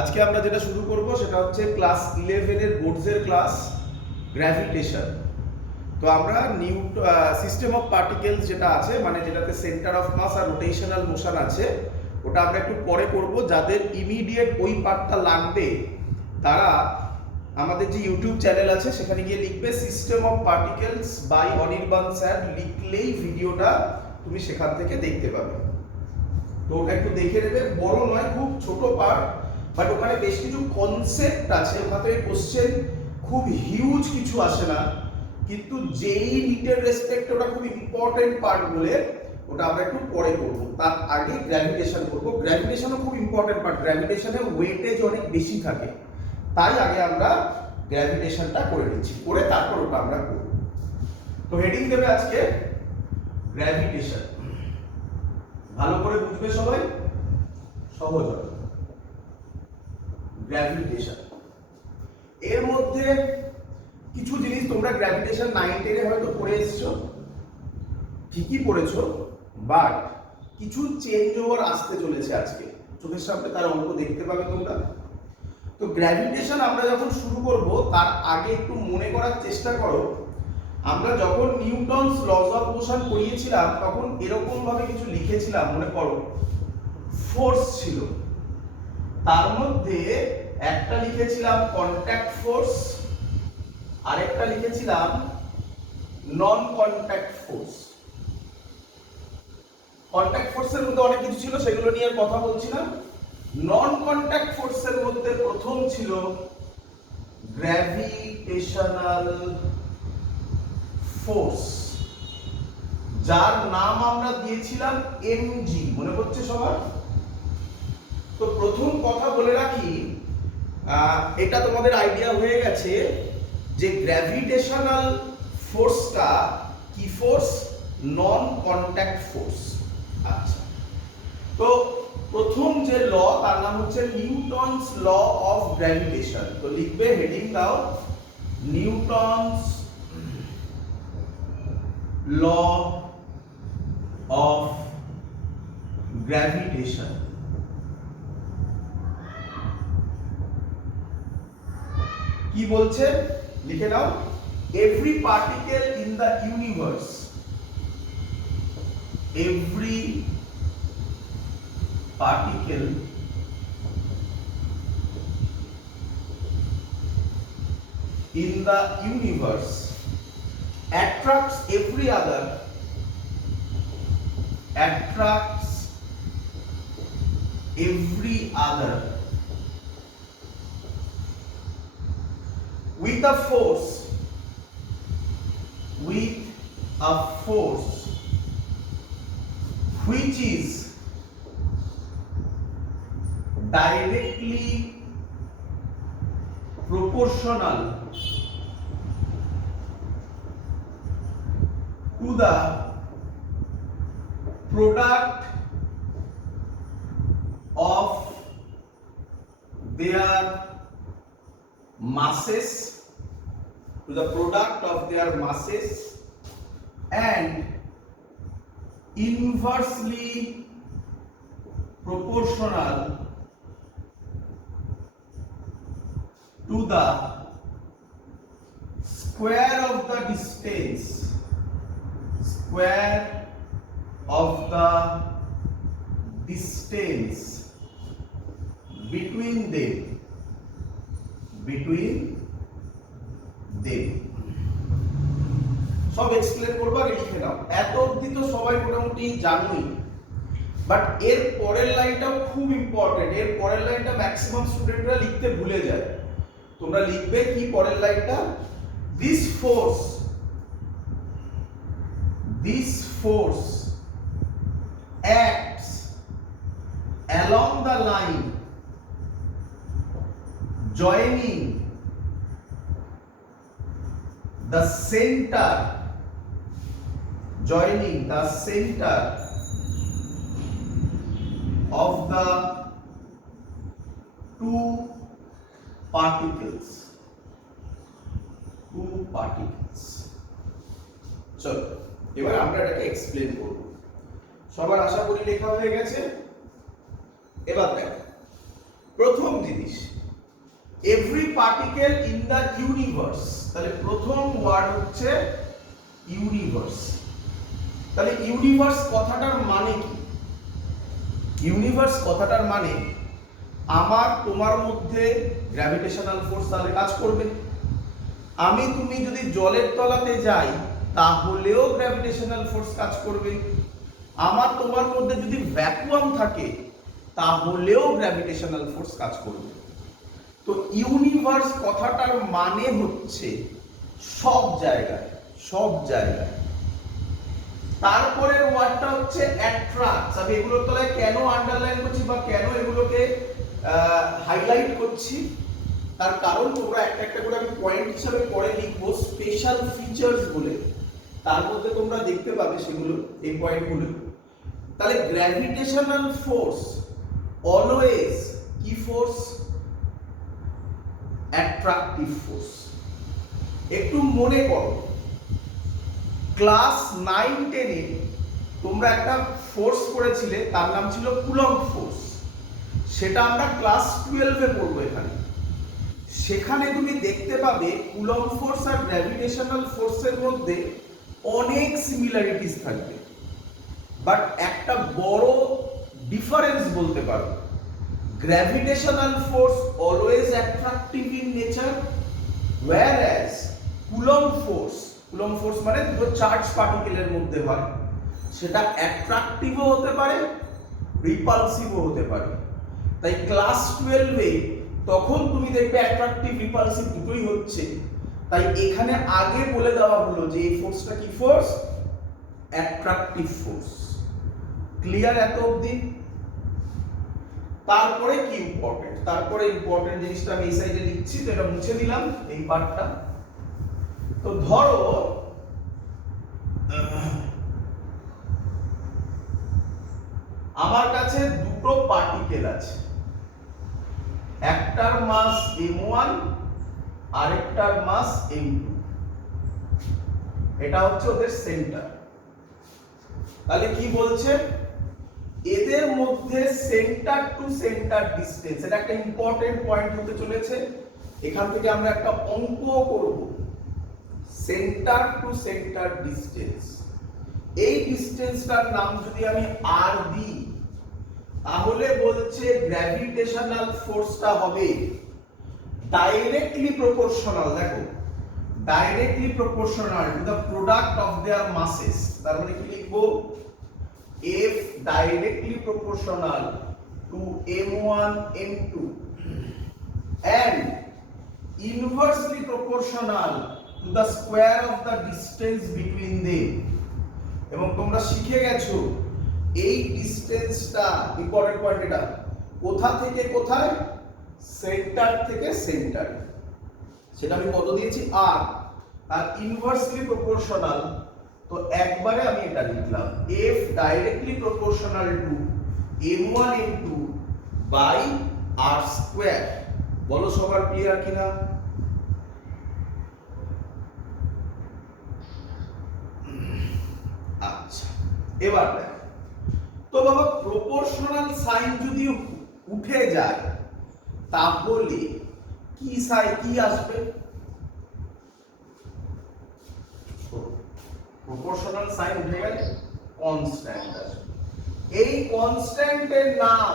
আজকে আমরা যেটা শুরু করব সেটা হচ্ছে ক্লাস 11 এর বোর্ডসের ক্লাস গ্র্যাভিটেশন। তো আমরা সিস্টেম অফ পার্টিকেলস যেটা আছে, মানে যেটাতে সেন্টার অফ মাস আর রোটেশনাল মোশন আছে, ওটা আমরা একটু পরে করব। যাদের ইমিডিয়েট ওই পার্টটা লাগবে তারা আমাদের যে ইউটিউব চ্যানেল আছে সেখানে গিয়ে লিখবে system of particles by Anirban sir, লিখলেই ভিডিওটা তুমি সেখান থেকে দেখতে পাবে। তো ওটা একটু দেখে নেবে, বড় নয়, খুব ছোট পার্ট, বাট ওখানে বেশ কিছু কনসেপ্ট আছে। ওখান থেকে কোশ্চেন খুব হিউজ কিছু আসে না, কিন্তু যেই নিটের রেসপেক্ট ওটা খুব ইম্পর্টেন্ট পার্ট বলে ওটা আমরা একটু পরে করবো। তার আগে গ্র্যাভিটেশন করবো। গ্র্যাভিটেশনও খুব ইম্পর্টেন্ট পার্ট, গ্র্যাভিটেশনে ওয়েটেজ অনেক বেশি থাকে, তাই আগে আমরা গ্র্যাভিটেশনটা করে নিচ্ছি, করে তারপর ওটা আমরা করবো। তো হেডিং দেবে আজকে গ্র্যাভিটেশন, ভালো করে বুঝবে সবাই, সহজ হবে। গ্র্যাভিটেশন এর মধ্যে কিছু জিনিস তোমরা গ্র্যাভিটেশন 9-10 হয়তো পড়ে এসছো, ঠিকই পড়েছো, বাট কিছু চেঞ্জ ওভার আসতে চলেছে আজকে, চোখের সামনে তার অঙ্ক দেখতে পাবে তোমরা। তো গ্র্যাভিটেশন আমরা যখন শুরু করব তার আগে একটু মনে করার চেষ্টা করো, আমরা যখন নিউটনস লস অফ মোশন পড়িয়েছিলাম তখন এরকম ভাবে কিছু লিখেছিলাম, মনে করো ফোর্স ছিল, তার মধ্যে একটা লিখেছিলাম কন্ট্যাক্ট ফোর্স, আরেকটা লিখেছিলাম নন কন্ট্যাক্ট ফোর্স। কন্ট্যাক্ট ফোর্সের মধ্যে অনেক কিছু ছিল, সেগুলো নিয়ে কথা বলছি না। নন কন্ট্যাক্ট ফোর্সের মধ্যে প্রথম ছিল গ্র্যাভিটেশনাল ফোর্স, যার নাম আমরা দিয়েছিলাম এমজি, মনে পড়ছে সবার? তো প্রথম কথা বলে রাখি, এটা তোমাদের আইডিয়া হয়ে গেছে যে গ্র্যাভিটেশনাল ফোর্সটা কি ফোর্স? নন কন্ট্যাক্ট ফোর্স। আচ্ছা, তো প্রথম যে ল তার নাম হচ্ছে নিউটনস ল অফ গ্র্যাভিটেশন। তো লিখবে, হেডিং দাও নিউটনস ল অফ গ্র্যাভিটেশন। কি বলছে লিখে নাও, every particle in the universe, every particle in the universe attracts every other, attracts every other with a force, with a force which is directly proportional to the product of their masses, to the product of their masses, and inversely proportional to the square of the distance, square of the distance between them, between them। সব explain করবো, আগে লিখে নাও। এত অবধি তো সবাই মোটামুটি জানোই, বাট এর পরের লাইনটাও খুব ইম্পর্টেন্ট। এর পরের লাইনটা ম্যাক্সিমাম স্টুডেন্টরা লিখতে ভুলে যায়। তোমরা লিখবে কি পরের লাইনটা? This force, this force acts along the line joining the center, joining the center of the two particles, two particles। চলো এবার আমরা এটাকে এক্সপ্লেন করব। সবার আশা করি লেখা হয়ে গেছে। এবার দেখো, প্রথম জিনিস, every particle in the universe, তাহলে প্রথম ওয়ার্ড হচ্ছে ইউনিভার্স। তাহলে ইউনিভার্স কথাটার মানে কি? ইউনিভার্স কথাটার মানে আমার তোমার মধ্যে গ্র্যাভিটেশনাল ফোর্স তাহলে কাজ করবে। আমি তুমি যদি জলের তলাতে যাই তাহলেও গ্র্যাভিটেশনাল ফোর্স কাজ করবে। আমার তোমার মধ্যে যদি ভ্যাকুয়াম থাকে তাহলেও গ্র্যাভিটেশনাল ফোর্স কাজ করবে। তো ইউনিভার্স কথাটার মানে হচ্ছে সব জায়গায়, সব জায়গায়। তারপরের ওয়ার্ডটা হচ্ছে অ্যাট্রাক্টস। আমি এগুলোর তলায় কেন আন্ডারলাইন করছি বা কেন এগুলোকে হাইলাইট করছি, তার কারণ তোমরা একটা একটা করে আমি পয়েন্ট হিসাবে পরে লিখবো স্পেশাল ফিচার্স বলে, তার মধ্যে তোমরা দেখতে পাবে সেগুলো, এই পয়েন্টগুলো। তাহলে গ্র্যাভিটেশনাল ফোর্স অলওয়েজ কি ফোর্স? Attractive force. একটু মনে করো, ক্লাস 9-10-এ তোমরা একটা ফোর্স পড়েছিলে, তার নাম ছিল কুলম্ব ফোর্স। সেটা আমরা ক্লাস 12-এ পড়বো এখানে। সেখানে তুমি দেখতে পাবে কুলম্ব ফোর্স আর গ্র্যাভিটেশনাল ফোর্সের মধ্যে অনেক সিমিলারিটিস থাকবে, বাট একটা বড় ডিফারেন্স বলতে পারো। Gravitational force always attractive in nature, whereas coulomb force মানে দুটো চার্জ পার্টিকেলের মধ্যে হয়, সেটা অ্যাট্রাকটিভও হতে পারে, রিপালসিভও হতে পারে। তাই ক্লাস 12-এ তখন তুমি দেখবে অ্যাট্রাকটিভ রিপালসিভ দুটোই হচ্ছে। তাই এখানে আগে বলে দেওয়া হলো যে এই ফোর্সটা কি ফোর্স? Attractive force. ক্লিয়ার এত অবধি? তারপরে কি ইম্পর্টেন্ট? তারপরে ইম্পর্টেন্ট জিনিসটা আমি এই সাইডে লিখছি, তো এটা মুছে দিলাম এই পার্টটা। তো ধরো আমার কাছে দুটো পার্টিকেল আছে, একটার মাস m1 আরেকটার মাস m2। এটা হচ্ছে ওদের সেন্টার। তাহলে কি বলছে? এদের মধ্যে সেন্টার টু সেন্টার ডিসটেন্স, এটা একটা ইম্পর্টেন্ট পয়েন্ট হতে চলেছে। এখান থেকে আমরা একটা অঙ্ক করব, সেন্টার টু সেন্টার ডিসটেন্স। এই ডিসটেন্সটার নাম যদি আমি r দিই, তাহলে বলছে গ্র্যাভিটেশনাল ফোর্সটা হবে ডাইরেক্টলি প্রপোর্শনাল। দেখো, directly proportional to the product of their মাসেস। তার মানে কি লিখবো? F directly proportional to m1 m2 and inversely proportional to the square of the distance between them। এবং তোমরা শিখে গেছো এই ডিসটেন্সটা, ইম্পর্টেন্ট পয়েন্ট এটা, কোথা থেকে কোথায়? সেন্টার থেকে সেন্টার। সেটা আমি কত দিয়েছি? r। আর ইনভার্সলি প্রপোর্শনাল, তো একবারে আমি এটা লিখলাম f directly proportional to m1 m2 by r square. বলো সবার ক্লিয়ার কিনা? আচ্ছা, এবার দেখো তো বাবা, প্রপোর্শনাল সাইন যদি উঠে যায় তাহলে কি সাইন কি আসবে? প্রপোর্শনাল সাইন উঠে গেলে কনস্ট্যান্ট আসবে। এই কনস্ট্যান্টের নাম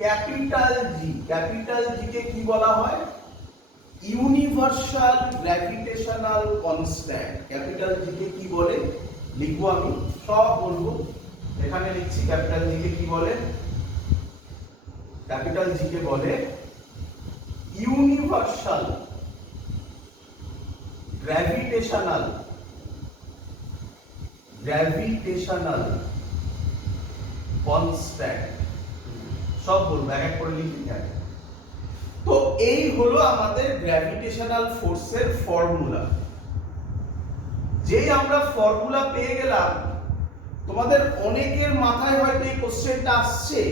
ক্যাপিটাল জি। ক্যাপিটাল জি কে কি বলা হয়? Universal gravitational constant. Capital G কে কি বলে? লিখবো, আমি সব বলবো। এখানে লিখছি ক্যাপিটাল জি কে কি বলে? ক্যাপিটাল জি কে বলে ইউনিভার্সাল গ্র্যাভিটেশনাল কনস্ট্যান্ট। সব বলবো, এক এক করে লিখে যাবে। তো এই হলো আমাদের গ্র্যাভিটেশনাল ফোর্সের ফর্মুলা। যেই আমরা ফর্মুলা পেয়ে গেলাম, তোমাদের অনেকের মাথায় হয়তো এই কোশ্চেনটা আসছে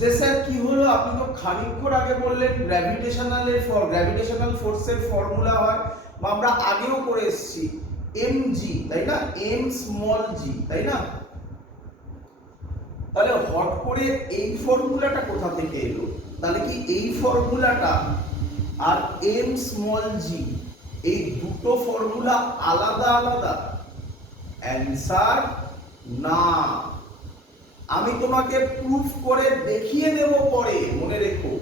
যে স্যার কি হলো, আপনি তো খানিকক্ষণ আগে বললেন গ্র্যাভিটেশনাল ফোর্সের ফর্মুলা হয়, বা আমরা আগেও করে এসেছি mg, তাই না? m স্মল g, তাই না? তাহলে হট করে এই ফর্মুলাটা কোথা থেকে এলো? তাহলে কি এই ফর্মুলাটা আর এম স্মল জি এই দুটো ফর্মুলা আলাদা আলাদা? অ্যান্সার না। আমি তোমাকে প্রুফ করে দেখিয়ে দেব পরে, মনে রেখো।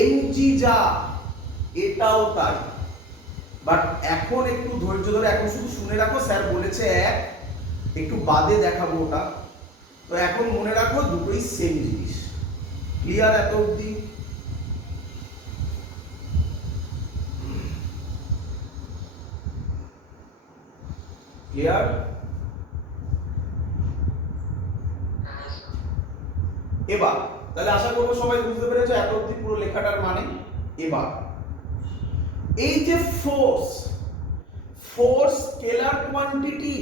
এম জি যা এটাও তাই, বাট এখন একটু ধৈর্য ধরে এখন শুধু শুনে রাখো, স্যার বলেছে এক, একটু বাদে দেখাবো ওটা। তো এখন মনে রাখো দুটোই সেম জিনিস। ক্লিয়ার এত অবধি? ক্লিয়ার? এবার তাহলে আশা করবো সবাই বুঝতে পেরেছো এত অবধি পুরো লেখাটার মানে। এবার এই যে ফোর্স, ফোর্স স্কেলার কোয়ান্টিটি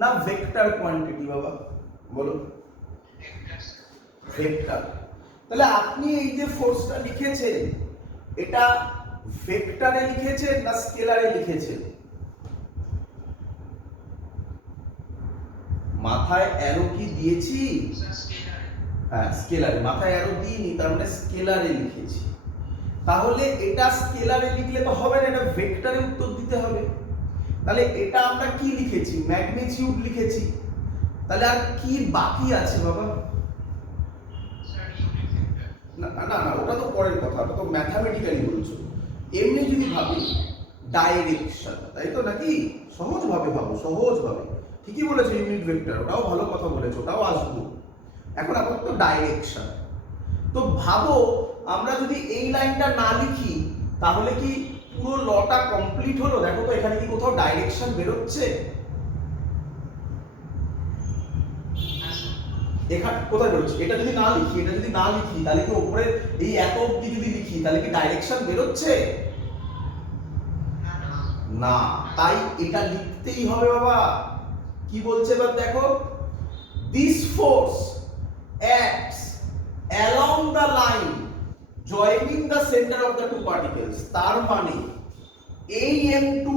না ভেক্টর কোয়ান্টিটি বাবা, বলো? ভেক্টর। তাহলে আপনি এই যে ফোর্সটা লিখেছেন এটা ভেক্টরে লিখেছেন না স্কেলারে লিখেছেন? মাথায় অ্যারো কি দিয়েছি? হ্যাঁ স্কেলারে, মাথায় অ্যারো দিইনি, তার মানে স্কেলারে লিখেছি। তাহলে এটা স্কেলারে লিখলে তো হবে না, এটা ভেক্টরে উত্তর দিতে হবে। তাহলে এটা আমরা কি লিখেছি? ম্যাগনিটিউড লিখেছি। তাহলে আর কি বাকি আছে বাবা? না না না, ওটা তো পরের কথা, ওটা তো ম্যাথমেটিক্যালি বলছো। এমনি যদি ভাবি ডাইরেকশন, তাই তো নাকি? সহজভাবে ভাবো, সহজভাবে। ঠিকই বলেছো, ইউনিট ভেক্টর, ওটাও ভালো কথা বলেছো, ওটাও আসবো। এখন আপাতত ডাইরেকশন। তো ভাবো আমরা যদি এই লাইনটা না লিখি তাহলে কি পুরো লটা কমপ্লিট হলো? দেখো তো এখানে কি কোথাও ডাইরেকশন বেরোচ্ছে? এখানে কোথায় বেরোচ্ছে? এটা যদি না লিখি, এটা যদি না লিখি তাহলে কি উপরে এই এত অবধি যদি লিখি তাহলে কি ডাইরেকশন বেরোচ্ছে? না, তাই এটা লিখতেই হবে বাবা। কি বলছে এবার দেখো, this force acts along the line joining the center of the two particles। তার মানে এই m2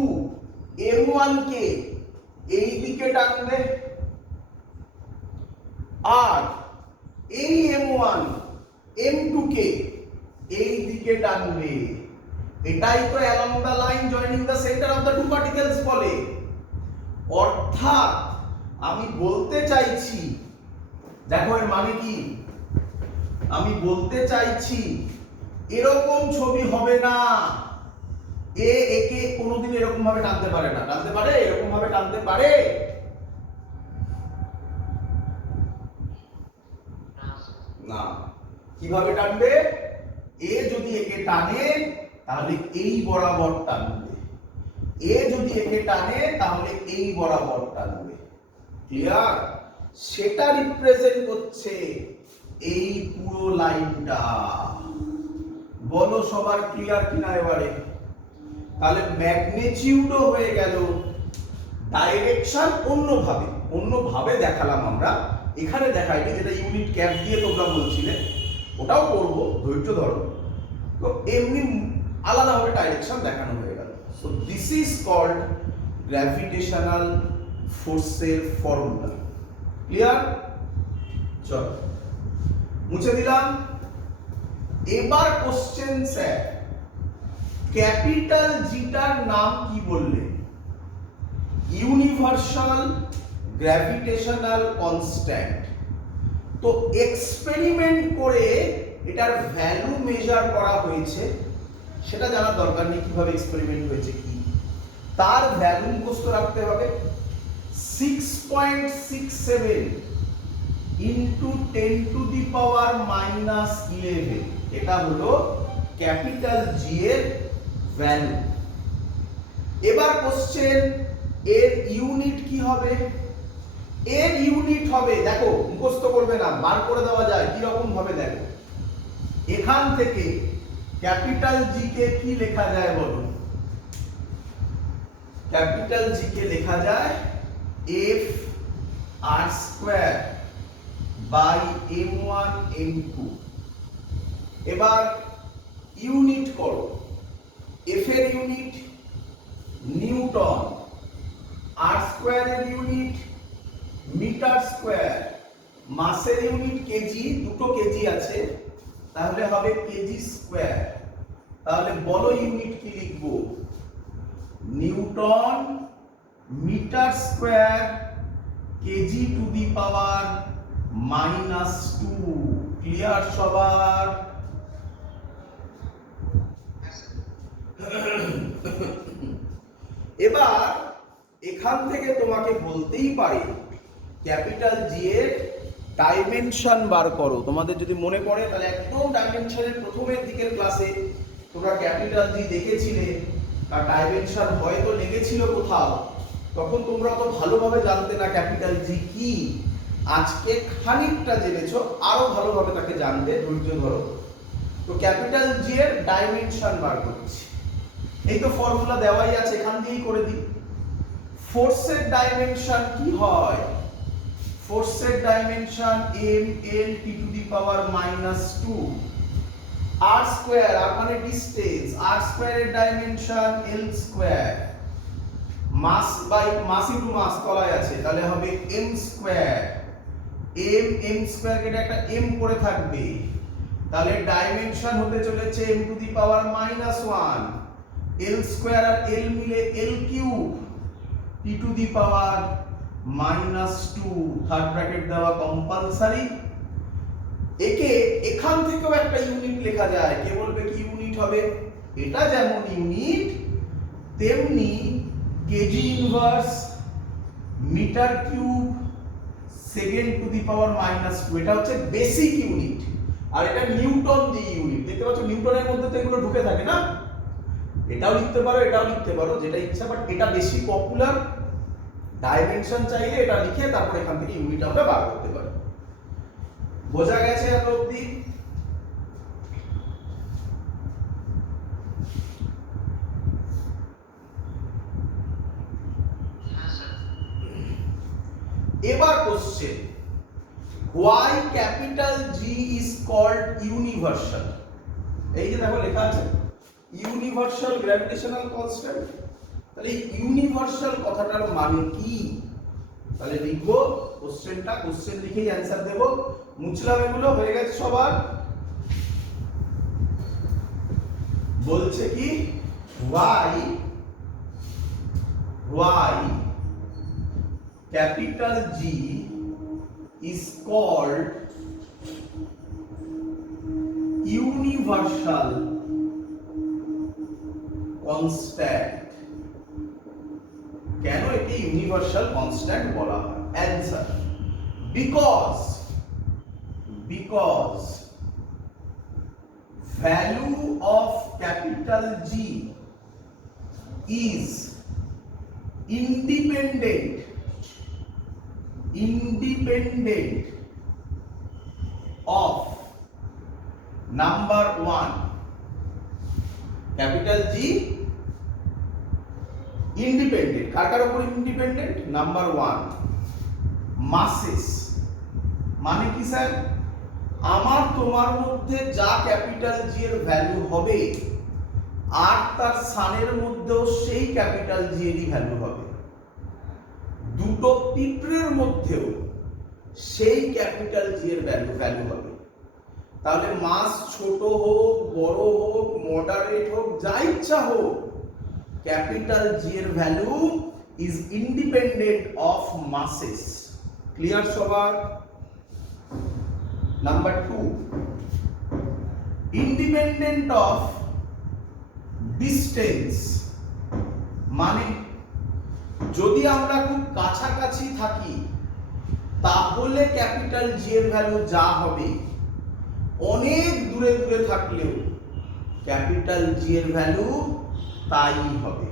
m1 কে এই দিকে টানবে আর এই m1 m2 কে এই দিকে টানবে। এটাই তো along the line joining the center of the two particles বলে। অর্থাৎ আমি বলতে চাইছি, দেখো এর মানে কি, আমি বলতে চাইছি এরকম ছবি হবে না। এ একে কোনোদিন এরকম ভাবে টানতে পারে না। টানতে পারে? এরকম ভাবে টানতে পারে না। কিভাবে টানবে? এ যদি একে টানে তাহলে এই বরাবর টানবে, এ যদি একে টানে তাহলে এই বরাবর টানবে। ক্লিয়ার? সেটা রিপ্রেজেন্ট করছে এই পুরো লাইনটা। বলো সবার ক্লিয়ার কিনা এবারে? তাহলে ম্যাগনিটিউডও হয়ে গেল, ডাইরেকশন অন্যভাবে, অন্যভাবে দেখালাম আমরা। এখানে দেখাইনি, যেটা ইউনিট ক্যাপ দিয়ে তোমরা বলছিলে ওটাও করব, ধৈর্য ধরো। তো এমনি আলাদাভাবে ডাইরেকশন দেখানো হয়ে গেল। So this is called gravitational ফোর্সের ফর্মুলা। ক্লিয়ার? চল মুছে দিলাম। এবার কোশ্চেন স্যার, ক্যাপিটাল জিটার নাম কি বললেন? Universal gravitational constant. তো এক্সপেরিমেন্ট করে এটার ভ্যালু মেজার করা হয়েছে, সেটা জানার দরকার নেই কিভাবে এক্সপেরিমেন্ট হয়েছে কি। তার ভ্যালু মুখস্থ রাখতে হবে 6.67 ইন্টু 10 টু দি পাওয়ার -11। এটা হলো ক্যাপিটাল জি এর ভ্যালু। এবার কোশ্চেন, এর ইউনিট কি হবে? এর ইউনিট হবে, দেখো মুখস্থ করবে না, বার করে দেওয়া যায় কি রকম ভাবে। দেখো এখান থেকে ক্যাপিটাল জি কে কি লেখা যায় বলো? ক্যাপিটাল জি কে লেখা যায় F R square by m1 m2। এবার ইউনিট করো, এফ এর ইউনিট নিউটন, আর স্কয়ারের ইউনিট মিটার স্কয়ার, মাসের ইউনিট কেজি, দুটো কেজি আছে, তাহলে হবে কেজি স্কয়ার। তাহলে বলো ইউনিট কি লিখবো? Newton metre square KG to the power -2। Clear সবার? এবার এখান থেকে তোমাকে বলতেই পারে ক্যাপিটাল জি এর ডাইমেনশন বার করো। তোমাদের যদি মনে পড়ে তাহলে একদম ডাইমেনশনের প্রথমের দিকের ক্লাসে তোমরা ক্যাপিটাল জি দেখেছিলে, আর ডাইমেনশন হয়তো লেগেছিল কোথাও, তখন তোমরা তো ভালোভাবে জানতে না ক্যাপিটাল জি কি। আজকে খানিকটা জেনেছো, আরো ভালোভাবে তাকে জানতে ধৈর্য ধরো। তো ক্যাপিটাল জি এর ডাইমেনশন বার করছি। এই তো ফর্মুলা দেওয়াই আছে, এখান দিয়েই করে দিই। ফোর্সের ডাইমেনশন কি হয়? ফোর্সের dimension m l t to the power -2 r square, আর মানে ডিসটেন্স, r স্কয়ারের dimension l square, mass by mass into mass তলায় আছে, তাহলে হবে m স্কয়ার। m স্কয়ার কেটে একটা m পড়ে থাকবে, তাহলে ডাইমেনশন হতে চলেছে m to the power -1, l square আর l মিলে l cube t to the power -2, third bracket দেওয়া কম্পালসারি। একে এখান থেকেও একটা ইউনিট লেখা যায়, কে বলবে কি ইউনিট হবে? এটা যেমন ইউনিট তেমনি KG inverse metre cube second to the power -2, এটা হচ্ছে বেসিক ইউনিট। আর এটা নিউটন দি ইউনিট। দেখতে পাচ্ছ নিউটনের মধ্যে তো এগুলো ঢুকে থাকে না? এটাও লিখতে পারো, এটাও লিখতে পারো, যেটা ইচ্ছা, বাট এটা বেশি পপুলার। ডাইমেনশন চাইলে এটা লিখে তারপর এখান থেকে ইউনিট আমরা বার করতে পারি। বোঝা গেছে এত অবধি? এবার question, why capital G is called universal? এই যে দেখো লেখা আছে ইউনিভার্সাল গ্র্যাভিটেশনাল কনস্ট্যান্ট। তাহলে ইউনিভার্সাল কথাটার মানে কি? তাহলে লিখবো কোশ্চেনটা, কোশ্চেন লিখেই অ্যানসার দেব। মুছলাম এগুলো, হয়ে গেছে সবার? বলছে কি why capital G is called universal constant। কেন একে ইউনিভার্সাল কনস্ট্যান্ট বলা হয়? Answer, because value of capital G is independent of number 1, capital G independent, কার উপর ইন্ডিপেন্ডেন্ট? নাম্বার 1 মাসেস। মানে কি স্যার? আমার তোমার মধ্যে যা ক্যাপিটাল জি এর ভ্যালু হবে, আর তার সানের মধ্যেও সেই ক্যাপিটাল জি এরই ভ্যালু হবে। দুটো পিঁপড়ের মধ্যেও সেই ক্যাপিটাল জি এর ভ্যালু হবে। তাহলে মাস ছোট হোক, বড় হোক, মডারেট হোক, যা ইচ্ছা হোক, ক্যাপিটাল জি এর value is independent of masses. Clear সবার? Number 2, independent of distance. মানে যদি আমরা খুব কাছাকাছি থাকি তাহলে ক্যাপিটাল জি এর ভ্যালু যা হবে, অনেক দূরে দূরে থাকলেও ক্যাপিটাল জি এর ভ্যালু তাই হবে।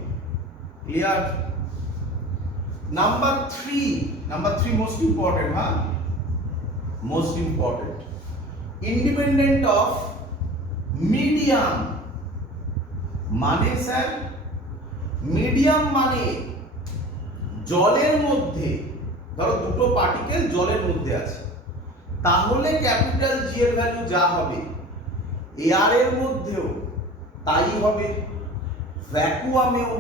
ক্লিয়ার? নাম্বার 3 মোস্ট ইম্পর্টেন্ট, হ্যাঁ, most important, independent of medium. মানে স্যার মিডিয়াম মানে জলের মধ্যে, ধরো দুটো পার্টিকেল জলের মধ্যে আছে, তাহলে ক্যাপিটাল জি এর ভ্যালু যা হবে এয়ারের মধ্যেও তাই হবে, ভ্যাকুয়ামেও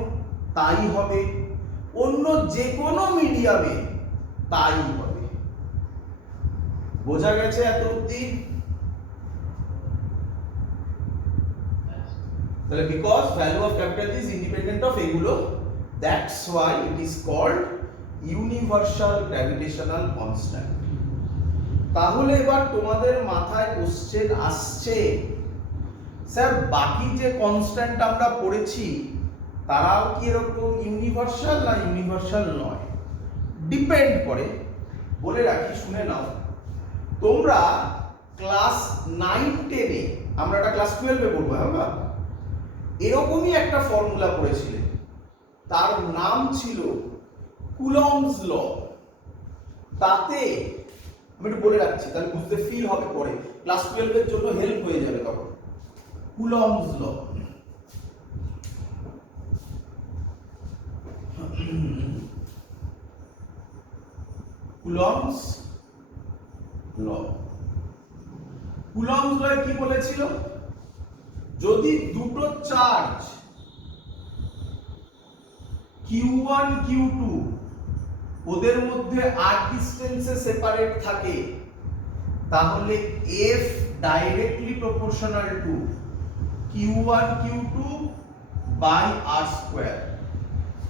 তাই হবে, অন্য যে কোনো মিডিয়ামে তাই হবে। বোঝা গেছে এত অবধি? তাহলে because value of capital G is independent of এগুলো, that's why it is called universal gravitational constant. তাহলে এবার তোমাদের মাথায় কোশ্চেন আসছে, স্যার বাকি যে কনস্ট্যান্ট আমরা পড়েছি তারাও কি এরকম ইউনিভার্সাল না ইউনিভার্সাল নয়? ডিপেন্ড করে। বলে রাখি, শুনে নাও, তোমরা ক্লাস 9-10-এ, আমরা এটা ক্লাস 12-এ পড়বো, হ্যাঁ, এরকমই একটা ফর্মুলা পড়েছিলে, তার নাম ছিল কুলম্বস ল। তাতে আমি একটু বলে রাখছি, তাহলে বুঝতে ফিল হবে, পরে ক্লাস 12-এর জন্য হেল্প হয়ে যাবে তখন। Coulomb's law, Coulomb's law. Coulomb's law কি বলেছিল? যদি দুটো চার্জ Q1 Q2 ওদের মধ্যে r ডিসটেন্সে সেপারেট থাকে, তাহলে F directly proportional to Q1 Q2 by r square.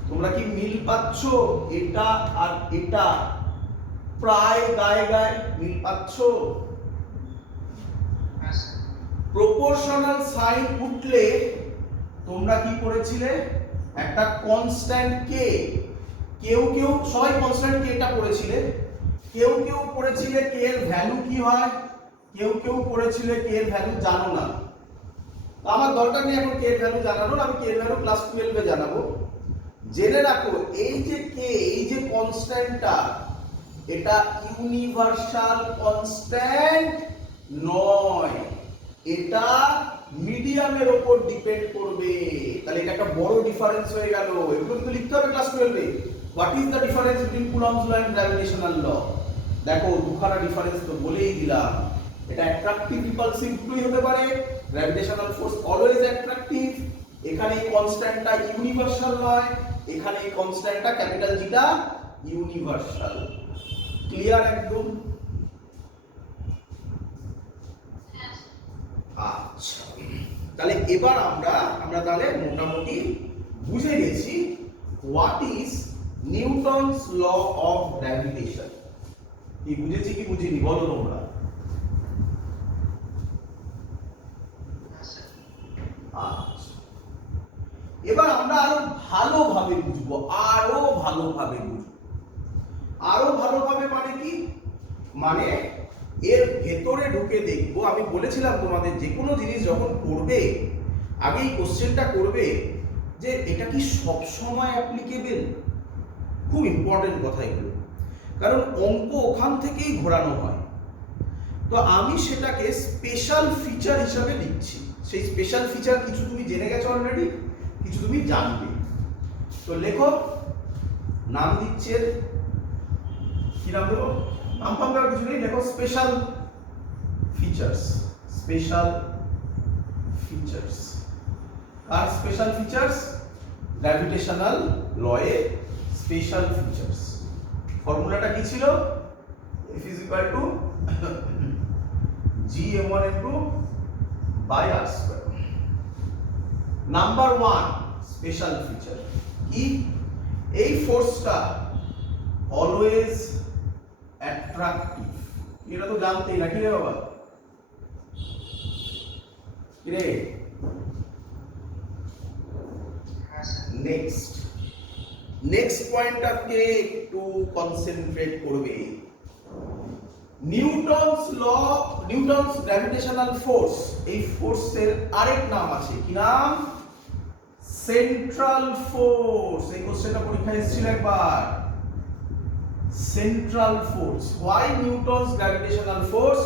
তোমরা কি মিল পাচ্ছ? এটা আর এটা প্রায় গায়ে গায়ে মিল পাচ্ছ? প্রপোর্শনাল সাইন উঠলে তোমরা কি করেছিলে? একটা কনস্ট্যান্ট কে, কেউ সবাই কনস্ট্যান্ট কেটা পড়েছিলে, কেউ পড়েছিলে কে এর ভ্যালু কি হয়, কেউ পড়েছিলে কে এর ভ্যালু জানো না। আমার দরকার নেই এখন কে এর ভ্যালু জানানোর, আমি কে এর ভ্যালু ক্লাস 12-এ জানাবো। জেনে রাখো, এই যে কে, এই যে কনস্ট্যান্টটা, এটা ইউনিভার্সাল কনস্ট্যান্ট নয়, এটা মিডিয়ামের উপর ডিপেন্ড করবে। তাহলে এটা একটা বড় ডিফারেন্স হয়ে গেল, এগুলো কিন্তু লিখতে হবে ক্লাস 12-এ। What is the difference between Coulomb's law and gravitational law? দেখো দুখানা ডিফারেন্স তো বলেই দিলাম। এটা অ্যাট্রাকটিভ রিপালসিভ দুটোই হতে পারে, গ্র্যাভিটেশনাল ফোর্স অলওয়েজ অ্যাট্রাকটিভ। এখানে এই কনস্ট্যান্টটা ইউনিভার্সাল নয়, এখানে এই কনস্ট্যান্টটা ক্যাপিটাল জিটা ইউনিভার্সাল। ক্লিয়ার একদম? আচ্ছা, তাহলে এবার আমরা তাহলে মোটামুটি বুঝে গেছি what is Newton's law of gravitation. কি বুঝেছি কি বুঝিনি বলো তোমরা? আচ্ছা, এবার আমরা আরো ভালোভাবে বুঝবো, আরো ভালোভাবে মানে কি? মানে এর ভেতরে ঢুকে দেখবো। আমি বলেছিলাম তোমাদের যে কোনো জিনিস যখন করবে আগে এই কোশ্চেনটা করবে যে এটা কি সব সময় অ্যাপ্লিকেবল। খুব ইম্পর্টেন্ট কথা এগুলো, কারণ অঙ্ক ওখান থেকেই ঘোরানো হয়। তো আমি সেটাকে স্পেশাল ফিচার হিসাবে লিখছি। সেই স্পেশাল ফিচার কিছু তুমি জেনে গেছো অলরেডি, কিছু তুমি জানবে। তো লেখো, নাম দিচ্ছে, কি নাম দেবো? নাম ফাম দেওয়ার কিছু নেই, লেখো স্পেশাল ফিচার্স। স্পেশাল ফিচার্স আর স্পেশাল ফিচার্স গ্র্যাভিটেশনাল লয়ে স্পেশাল ফিচার্স। ফর্মুলাটা কি ছিল? F is equal to gm1 into by r square. Number 1 special feature কি? এই ফোর্সটা অলওয়েজ অ্যাট্রাকটিভ। এটা তো জানতেই নাকি রে বাবা? কি রে? নেক্সট পয়েন্টটাকে একটু কনসেন্ট্রেট করবে। Newton's law, Newton's gravitational force, এই ফোর্সের আরেক নাম আছে, কি নাম? Central force. এই কোশ্চেনটা পরীক্ষায় এসেছিল একবার। Central force. Why Newton's gravitational force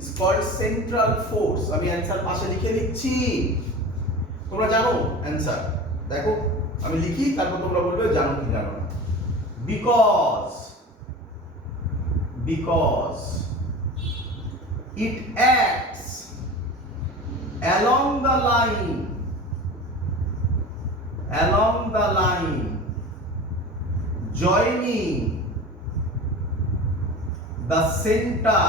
is called central force? আমি অ্যানসার পাশে লিখে দিচ্ছি, তোমরা জানো অ্যানসার। দেখো আমি লিখি, তারপর তোমরা বলবে জানো কি জানো না। because it acts along the line joining the center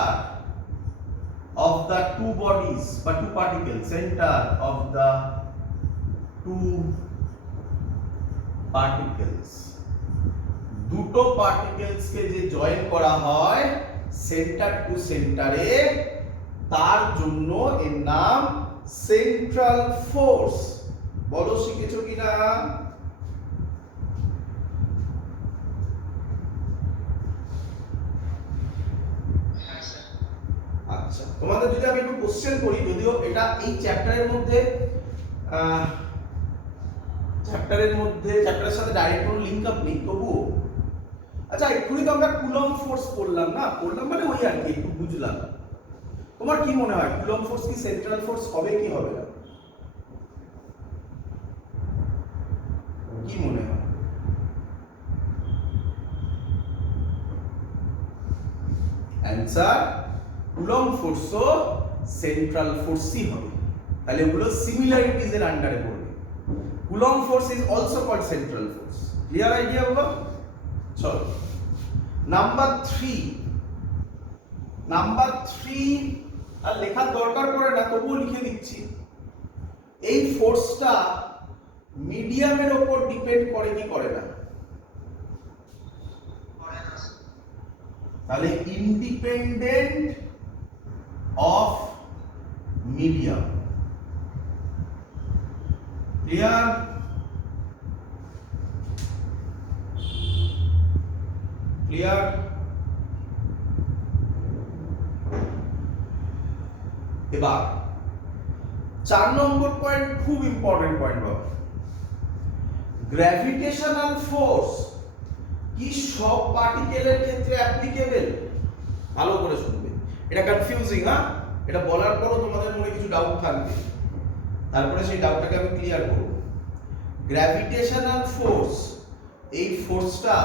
of the two bodies বা two particles, center of the two particles, দুটো পার্টিকেলসকে যে জয়েন করা হয় সেন্টার টু সেন্টারে, তার জন্য এর নাম সেন্ট্রাল ফোর্স। বলো শিখেছো কিনা? আচ্ছা, তোমাদের যদি আমি একটু কোশ্চেন করি, যদিও এটা এই চ্যাপ্টারের মধ্যে চ্যাপ্টারের সাথে ডাইরেক্ট কোনো লিংক আপ নেই, তবুও আচ্ছা এক্ষুনি তো আমরা কুলম্ব ফোর্স পড়লাম না, পড়লাম মানে ওই আর কি একটু বুঝলাম। তোমার কি মনে হয় কুলম্ব ফোর্স কি সেন্ট্রাল ফোর্স হবে কি হবে না? কি মনে হয়? অ্যানসার কুলম্ব ফোর্সও সেন্ট্রাল ফোর্সই হবে। তাহলে ওগুলো সিমিলারিটিজ এর আন্ডারে পড়বে। Coulomb force is also called central force. Clear idea হলো? চলো নাম্বার 3 আর লেখার দরকার পড়ে না, তবুও লিখে দিচ্ছি। এই ফোর্সটা মিডিয়ামের উপর ডিপেন্ড করে কি করে না? তাহলে independent of medium. Clear? Clear? এবার 4 নম্বর পয়েন্ট খুব ইম্পর্টেন্ট পয়েন্ট বাবা। গ্র্যাভিটেশনাল ফোর্স কি সব পার্টিকেলের ক্ষেত্রে অ্যাপ্লিকেবল? ভালো করে শুনবে, এটা কনফিউজিং। হ্যাঁ, এটা বলার পরও তোমাদের মনে কিছু ডাউট থাকবে, তারপরে সেই ডাউটটাকে আমি ক্লিয়ার করব। গ্র্যাভিটেশনাল ফোর্স, এই ফোর্সটা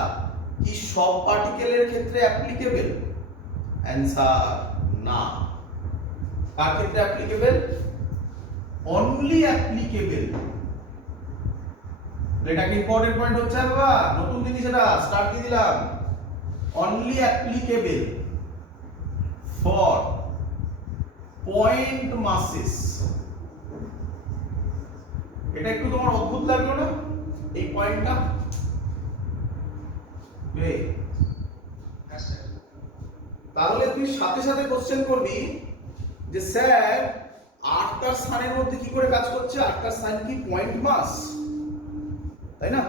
কি সব পার্টিকেলের ক্ষেত্রে অ্যাপ্লিকেবল? অ্যানসার না। কার ক্ষেত্রে অ্যাপ্লিকেবল? Only applicable. এটা কি ইম্পর্টেন্ট পয়েন্ট হচ্ছে বাবা? নতুন জিনিস, এটা স্টার্ট দিয়ে দিলাম। Only applicable for point মাসেস। এটা একটু তোমার অদ্ভুত লাগলো না এই পয়েন্টটা? তাহলে তুই সাথে সাথে কোশ্চেন করবি যে স্যার 8টার স্থানের মধ্যে কি করে কাজ করছে? 8টার স্থান কি পয়েন্ট মাস, তাই না?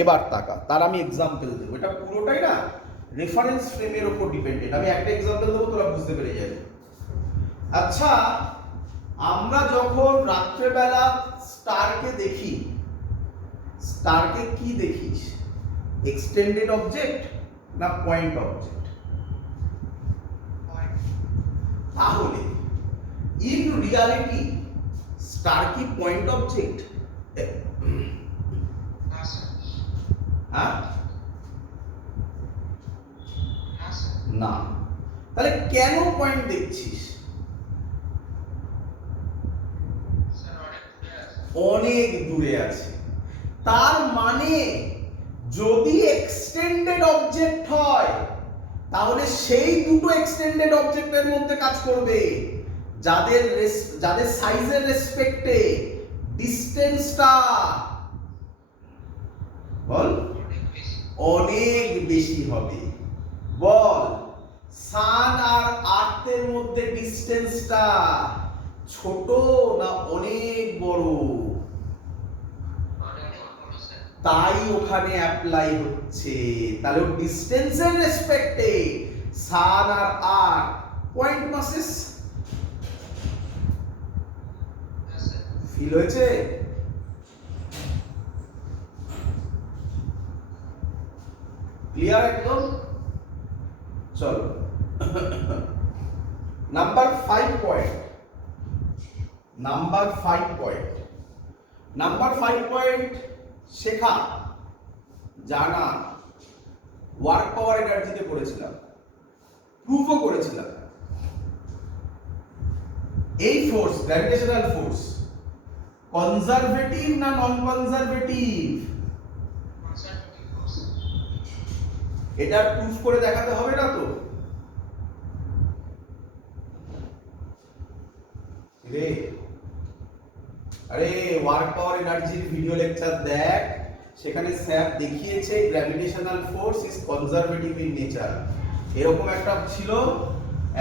এবার তাকা, তার আমি এক্সাম্পল দেবো। এটা পুরোটাই না রেফারেন্স ফ্রেমের উপর ডিপেন্ডেন্ট। আমি একটা এক্সাম্পল দেবো, তোরা বুঝতে পেরে যাবে। আচ্ছা, আমরা যখন রাত্রেবেলা স্টারকে দেখি, স্টারকে কি দেখিস? এক্সটেন্ডেড অবজেক্ট না পয়েন্ট অবজেক্ট? তাহলে ইন রিয়ালিটি স্টার কি পয়েন্ট অবজেক্ট? না। তাহলে কেন পয়েন্ট দেখছিস? অনেক দূরে আছে। তার মানে যদি এক্সটেন্ডেড অবজেক্ট হয় তাহলে সেই দুটো এক্সটেন্ডেড অবজেক্টের মধ্যে কাজ করবে যাদের সাইজের রেসপেক্টে ডিসটেন্সটা বল অনেক বেশি হবে। বল সান আর আর্থের মধ্যে ডিসটেন্সটা ছোট না অনেক বড়? তাই ওখানে অ্যাপ্লাই হচ্ছে। তাহলে ডিসটেন্সের রেসপেক্টে সান আর আর্থ পয়েন্ট মাসেস। ফিল হয়েছে? ক্লিয়ার একদম? চলো নাম্বার 5 পয়েন্ট। নাম্বার 5 পয়েন্ট শেখা, জানা, ওয়ার্ক পাওয়ার এনার্জিতে পড়েছিলাম, প্রুফও করেছিলাম। এই ফোর্স, গ্র্যাভিটেশনাল ফোর্স, কনজারভেটিভ না নন কনজারভেটিভ? এটা প্রুফ করে দেখাতে হবে না তো? রে আরে ওয়ার্ক পাওয়ার এনার্জির ভিডিও লেকচার দেখ, সেখানে স্যার দেখিয়েছে gravitational force is conservative in nature. এরকম একটা ছিল,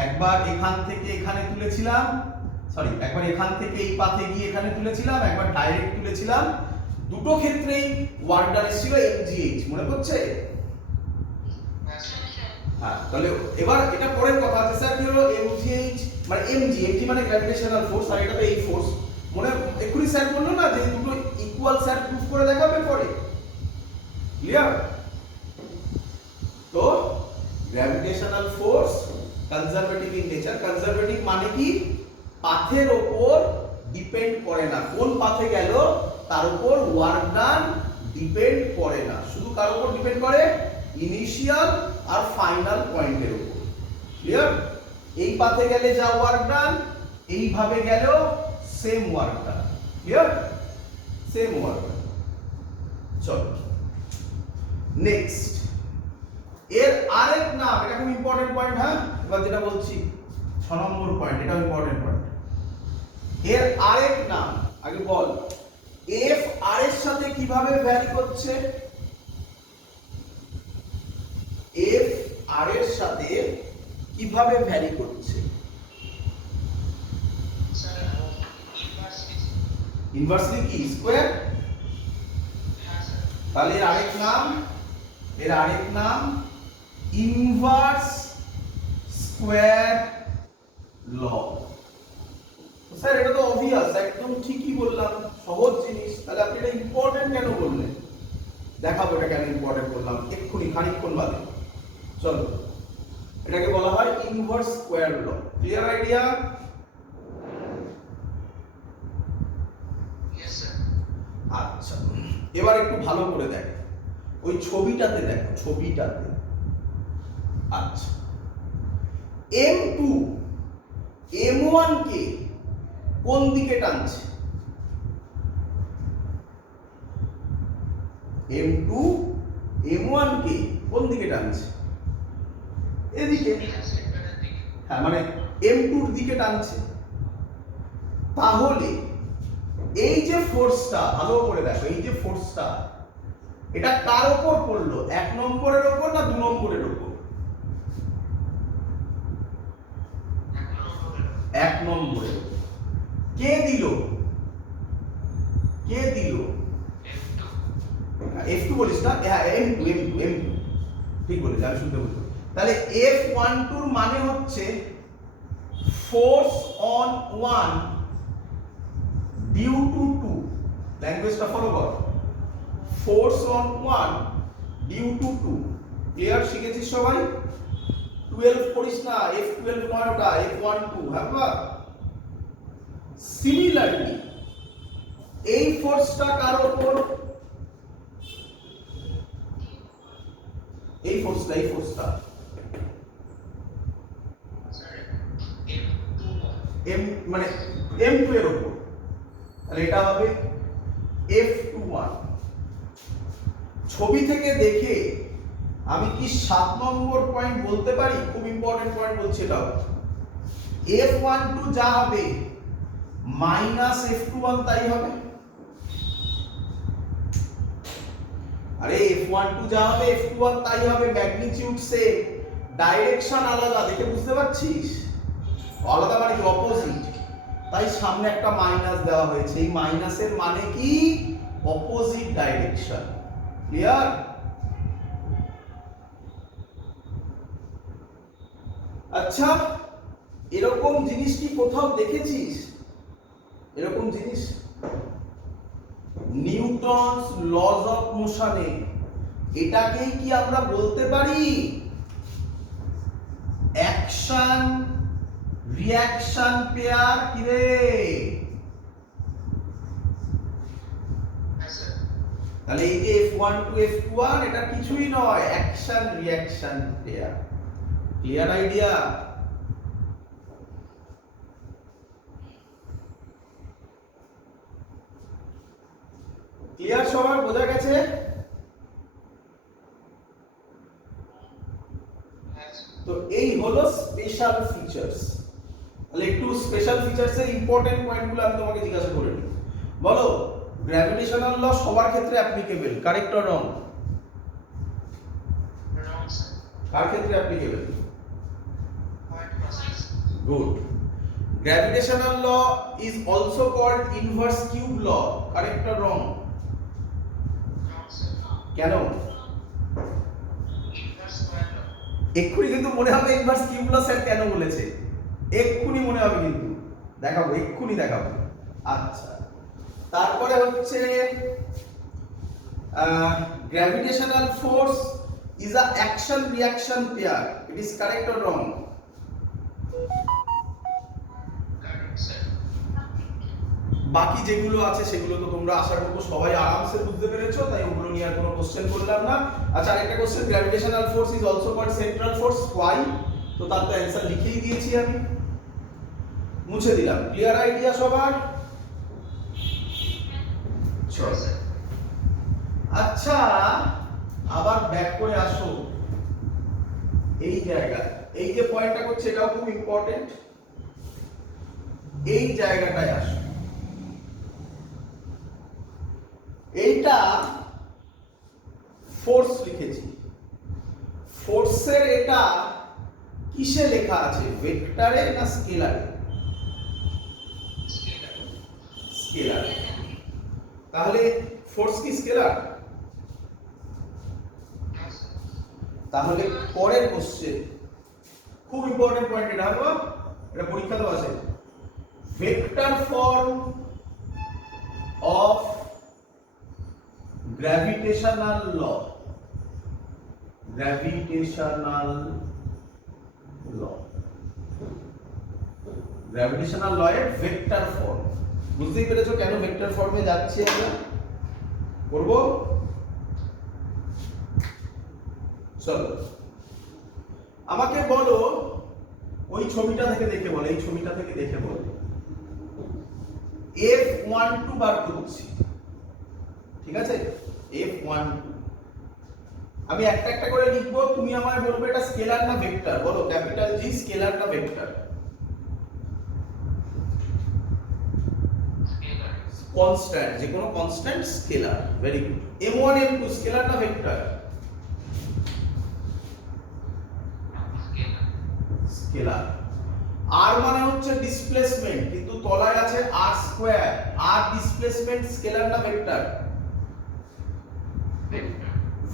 একবার এখান থেকে এখানে তুলেছিলাম, সরি একবার এখান থেকে এই পাথে গিয়ে এখানে তুলেছিলাম, একবার ডাইরেক্ট তুলেছিলাম, দুটো ক্ষেত্রেই ওয়ার্ক ডান এসেছিল mgh, মনে পড়ছে? হ্যাঁ, তাহলে এবার এটা পরের কথা আছে স্যার কি হলো mgh মানে mg মানে গ্র্যাভিটেশনাল ফোর্স, আর এটা তো এই ফোর্স, মনে এক্ষুনি স্যার বললো না যে দুটো ইকুয়াল, স্যার প্রুফ করে দেখাবে পরে, ক্লিয়ার? তো gravitational force conservative in nature. Conservative মানে কি? পাথের উপর ডিপেন্ড করে না, কোন পাথে গেল তার উপর ওয়ার্ক ডান ডিপেন্ড করে না, শুধু কার উপর ডিপেন্ড করে? ইনিশিয়াল আর ফাইনাল পয়েন্টের উপর, ক্লিয়ার? এই পাথে গেলে যা ওয়ার্ক ডান, এইভাবে গেলেও same work done, clear? Same work done. চলো নেক্সট, এর আরেক নাম, এটা খুব ইম্পর্টেন্ট পয়েন্ট। হ্যাঁ, এবার যেটা বলছি 6 নম্বর পয়েন্ট, এটা ইম্পর্টেন্ট পয়েন্ট। এর আরেক নাম আগে বল, এফ আর এর সাথে কিভাবে ভ্যারি করছে? এফ আর এর সাথে কিভাবে ভ্যারি করছে? ইনভার্সলি কি স্কয়ার? তাহলে এর আরেক নাম ইনভার্স স্কয়ার ল। স্যার এটা তো অবভিয়াস, একদম ঠিকই বললাম, সহজ জিনিস, তাহলে আপনি এটা ইম্পর্টেন্ট কেন বললেন? দেখাবো এটা কেন ইম্পর্টেন্ট বললাম এক্ষুনি, খানিকক্ষণ বাদে। চলো, এটাকে বলা হয় inverse square law. Clear idea? আচ্ছা, এবার একটু ভালো করে দেখ, ওই ছবিটাতে দেখো, ছবিটাতে। আচ্ছা, m2 m1 কে কোন দিকে টানছে? m2 m1 কে কোন দিকে টানছে? এদিকে। হ্যাঁ, মানে m2 এর দিকে টানছে। তাহলে এই যে ফোর্সটা, ভালো করে দেখো, এই যে ফোর্সটা, এটা কার উপর পড়লো? 1 নম্বরের উপর না 2 নম্বরের উপর? 1 নম্বরের। কে দিল? F2 বলিস না? হ্যাঁ, M2 ঠিক বলিস, আমি শুনতে বলছি। তাহলে F12 এর মানে হচ্ছে ফোর্স অন 1 ডিউ টু 2, ল্যাঙ্গুয়েজটা ফলো কর, force on 1 due to 2। Clear? শিখেছিস সবাই? 12 পড়িস না, F12 নয় ওটা, F12। হ্যাঁ বাবা। সিমিলারলি এই ফোর্সটা কার উপর? এই ফোর্সটা M মানে M2 এর উপর, তাহলে এটা হবে F21। ছবি থেকে দেখে আমি কি 7 নম্বর পয়েন্ট বলতে পারি? খুব ইম্পর্টেন্ট পয়েন্ট বলছি এটাও। F12 যা হবে মাইনাস F21 তাই হবে। আরে F12 যা হবে F21 তাই হবে, ম্যাগনিটিউড সেম, ডাইরেকশন আলাদা, দেখে বুঝতে পারছিস? আলাদা মানে কি? অপোজিট, তাই সামনে একটা মাইনাস দেওয়া হয়েছে। এই মাইনাসের মানে কি? Opposite direction. ক্লিয়ার? আচ্ছা, এরকম জিনিস কি কোথাও দেখেছিস? এরকম জিনিস নিউটনস লজ অফ মোশনে, এটাকেই কি আমরা বলতে পারি অ্যাকশন রিঅ্যাকশন পেয়ার? কি রে? তাহলে এই যে F12 F21 এটা কিছুই নয়, action reaction pair. Clear idea? Clear সবার? বোঝা গেছে? তো এই হলো স্পেশাল ফিচার্স। তাহলে একটু স্পেশাল ফিচার্সের ইম্পর্টেন্ট পয়েন্টগুলো আমি তোমাকে জিজ্ঞাসা করে নিই। বলো গ্র্যাভিটেশনাল ল সবার ক্ষেত্রে অ্যাপ্লিকেবল, কারেক্ট অর রং? কার ক্ষেত্রে applicable? Good. Gravitational law is also called inverse cube law, correct or wrong? কেন? এক্ষুনি কিন্তু মনে হবে ইনভার্স কিউব ল স্যার কেন বলেছে, এক্ষুনি মনে হবে কিন্তু, দেখাবো, এক্ষুনি দেখাবো। আচ্ছা, তারপরে হচ্ছে gravitational force is a action reaction pair, it is correct or wrong? বাকি যেগুলো আছে সেগুলো তো তোমরা আশা করব সবাই আরামসে বুঝতে পেরেছো, তাই ওগুলো নিয়ে আর কোনো কোশ্চেন করলাম না। আচ্ছা, আরেকটা question, gravitational force is also called central force, why? তো তার তো অ্যানসার লিখেই দিয়েছি আমি, মুছে দিলাম। ক্লিয়ার আইডিয়া সবার? আচ্ছা, আবার ব্যাক করে আসো এই জায়গা, এই যে পয়েন্টটা করছে এটাও খুব ইম্পর্টেন্ট, এই জায়গাটায় আসো। এইটা ফোর্স লিখেছি, ফোর্সের এটা কিসে লেখা আছে, ভেক্টরে না স্কেলারে? স্কেলারে। তাহলে ফোর্স কি স্কেলার? তাহলে পরের কোশ্চেন, খুব ইম্পর্টেন্ট পয়েন্ট এটা, এটা পরীক্ষাতেও আছে, vector form of gravitational law, gravitational law, gravitational law এর ভেক্টর ফর্ম। বুঝতেই পেরেছো কেন ভেক্টর ফর্মে যাচ্ছি আমরা, করব? চলো, আমাকে বলো ওই ছবিটা থেকে দেখে বলো, এই ছবিটা থেকে দেখে বলো F12 বার করছি, ঠিক আছে? F12 আমি একটা একটা করে লিখবো, তুমি আমায় বলবে এটা স্কেলার না ভেক্টর, বলো ক্যাপিটাল জি স্কেলার না ভেক্টর? কনস্ট্যান্ট, যে কোনো constant scalar, very good. M1 M2 scalar না ভেক্টর? স্কেলার। আর মানে হচ্ছে ডিসপ্লেসমেন্ট, কিন্তু তলায় আছে r স্কয়ার, আর ডিসপ্লেসমেন্ট স্কেলার না ভেক্টর?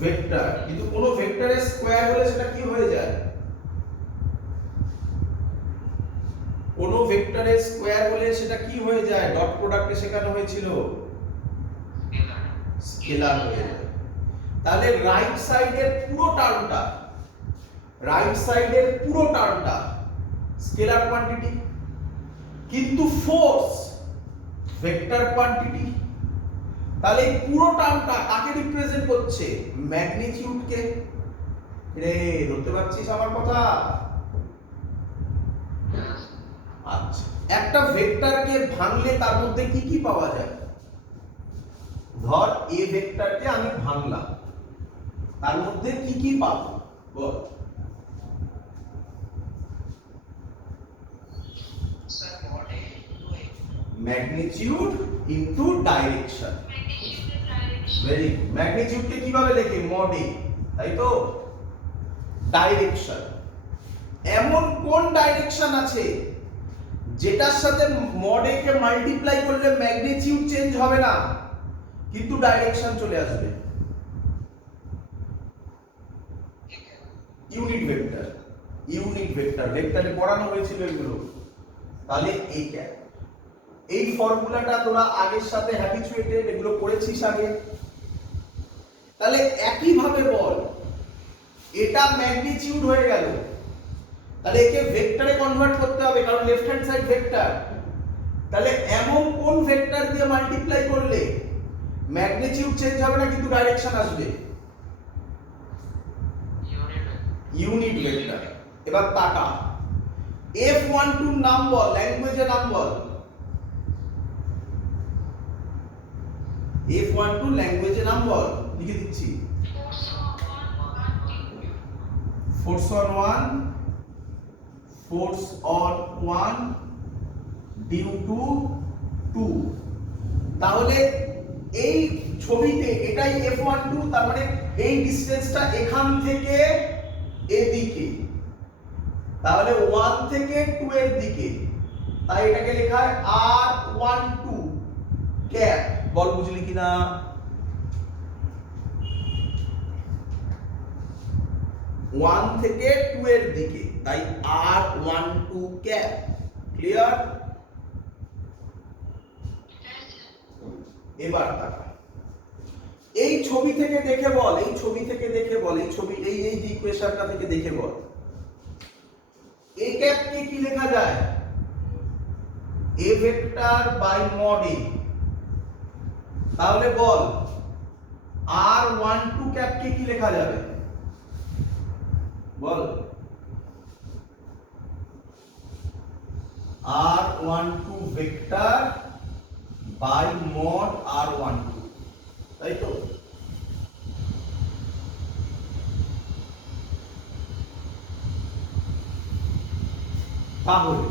ভেক্টর। কিন্তু কোন ভেক্টরের স্কয়ার হলে সেটা কি হয়ে যায়? কোন ভেক্টরের স্কয়ার হলে সেটা কি হয়ে যায়? ডট প্রোডাক্টে শেখানো হয়েছিল, স্কেলার হয়ে যায়। তাহলে রাইট সাইডের পুরো টার্মটা, রাইট সাইডের পুরো টার্মটা স্কেলার কোয়ান্টিটি, কিন্তু ফোর্স ভেক্টর কোয়ান্টিটি। তাহলে এই পুরো টার্মটা কাকে রিপ্রেজেন্ট করছে? ম্যাগনিটিউডকে। রে ধরতে পারছিস আমার কথা? আচ্ছা, একটা ভেক্টরকে ভাঙলে তার মধ্যে কি কি পাওয়া যায়? ধর এ ভেক্টরকে আমি ভাঙলাম, তার মধ্যে কি কি পাবো বল? Magnitude into direction. Very good. ম্যাগনিটিউডকে কিভাবে লেখে? মড এ, তাই তো? ডাইরেকশন, এমন কোন ডাইরেকশন আছে যেটার সাথে মড এ কে মাল্টিপ্লাই করলে ম্যাগনিটিউড চেঞ্জ হবে না কিন্তু ডাইরেকশন চলে আসবে? Unit vector. ইউনিট ভেক্টর, ভেক্টরে পড়ানো হয়েছিল এগুলো। তাহলে এইটা, এই ফর্মুলাটা তোরা আগের সাথে হ্যাবিচুয়েটেড, এগুলো পড়েছিস আগে। তাহলে একই ভাবে বল, এটা ম্যাগনিটিউড হয়ে গেল, তাহলে একে ভেক্টরে কনভার্ট করতে হবে, কারণ লেফট হ্যান্ড সাইড ভেক্টর। তাহলে এমন কোন ভেক্টর দিয়ে মাল্টিপ্লাই করলে ম্যাগনিটিউড চেঞ্জ হবে না কিন্তু ডাইরেকশন আসবে? Unit vector. এবার তাকা, F12 নাম বল, ল্যাঙ্গুয়েজের নাম বল। F12 ল্যাঙ্গুয়েজের নাম বল, লিখে দিচ্ছি। Force on one, force on one due to 2, তাহলে এই ছবিতে এটাই F12, তার মানে এই ডিসটেন্সটা এখান থেকে এদিকে, তাহলে 1 থেকে 2 এর দিকে, তাই এটাকে লেখা হয় R12 ক্যাপ। বল বুঝলি কিনা? ওয়ান থেকে 2 এর দিকে, তাই R12 ক্যাপ। ক্লিয়ার? এবার তাকা, এই ছবি থেকে দেখে বল, এই ছবি থেকে দেখে বল, এই ছবি এই ইকুয়েশনটা থেকে দেখে বল, এ ক্যাপকে কি লেখা যায়? A vector by mod A. তাহলে বল R12 ক্যাপকে কি লেখা যাবে? বল R12 vector by mod R12, তাই তো? তাহলে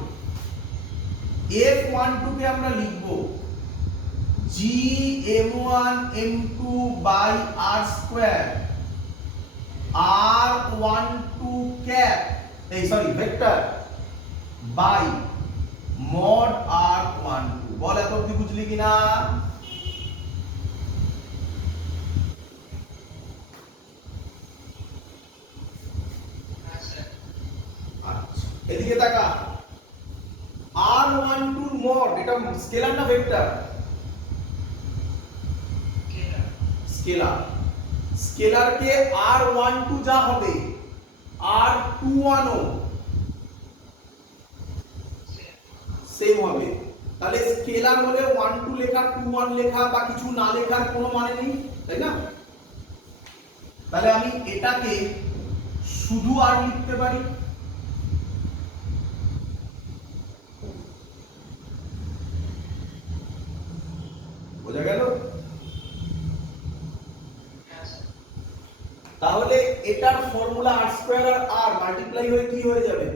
F12 কে আমরা লিখব GM1 M2 by R square R12 cap, এই sorry vector by mod R12। বল এত অবধি বুঝলি কিনা? আচ্ছা, এদিকে তাকা, R12 মড, এটা স্কেলার না ভেক্টর? স্কেলার। স্কেলার কে R12 যা হবে R21 ও সেম হবে। তাহলে স্কেলার হলে 12 লেখা 21 লেখা বা কিছু না লেখার কোনো মানে নেই, তাই না? তাহলে আমি এটাকে শুধু আর লিখতে পারি, বোঝা গেল? তাহলে এটার ফর্মুলা আর স্কয়ার আর আর মাল্টিপ্লাই হয়ে কি হয়ে যাবে?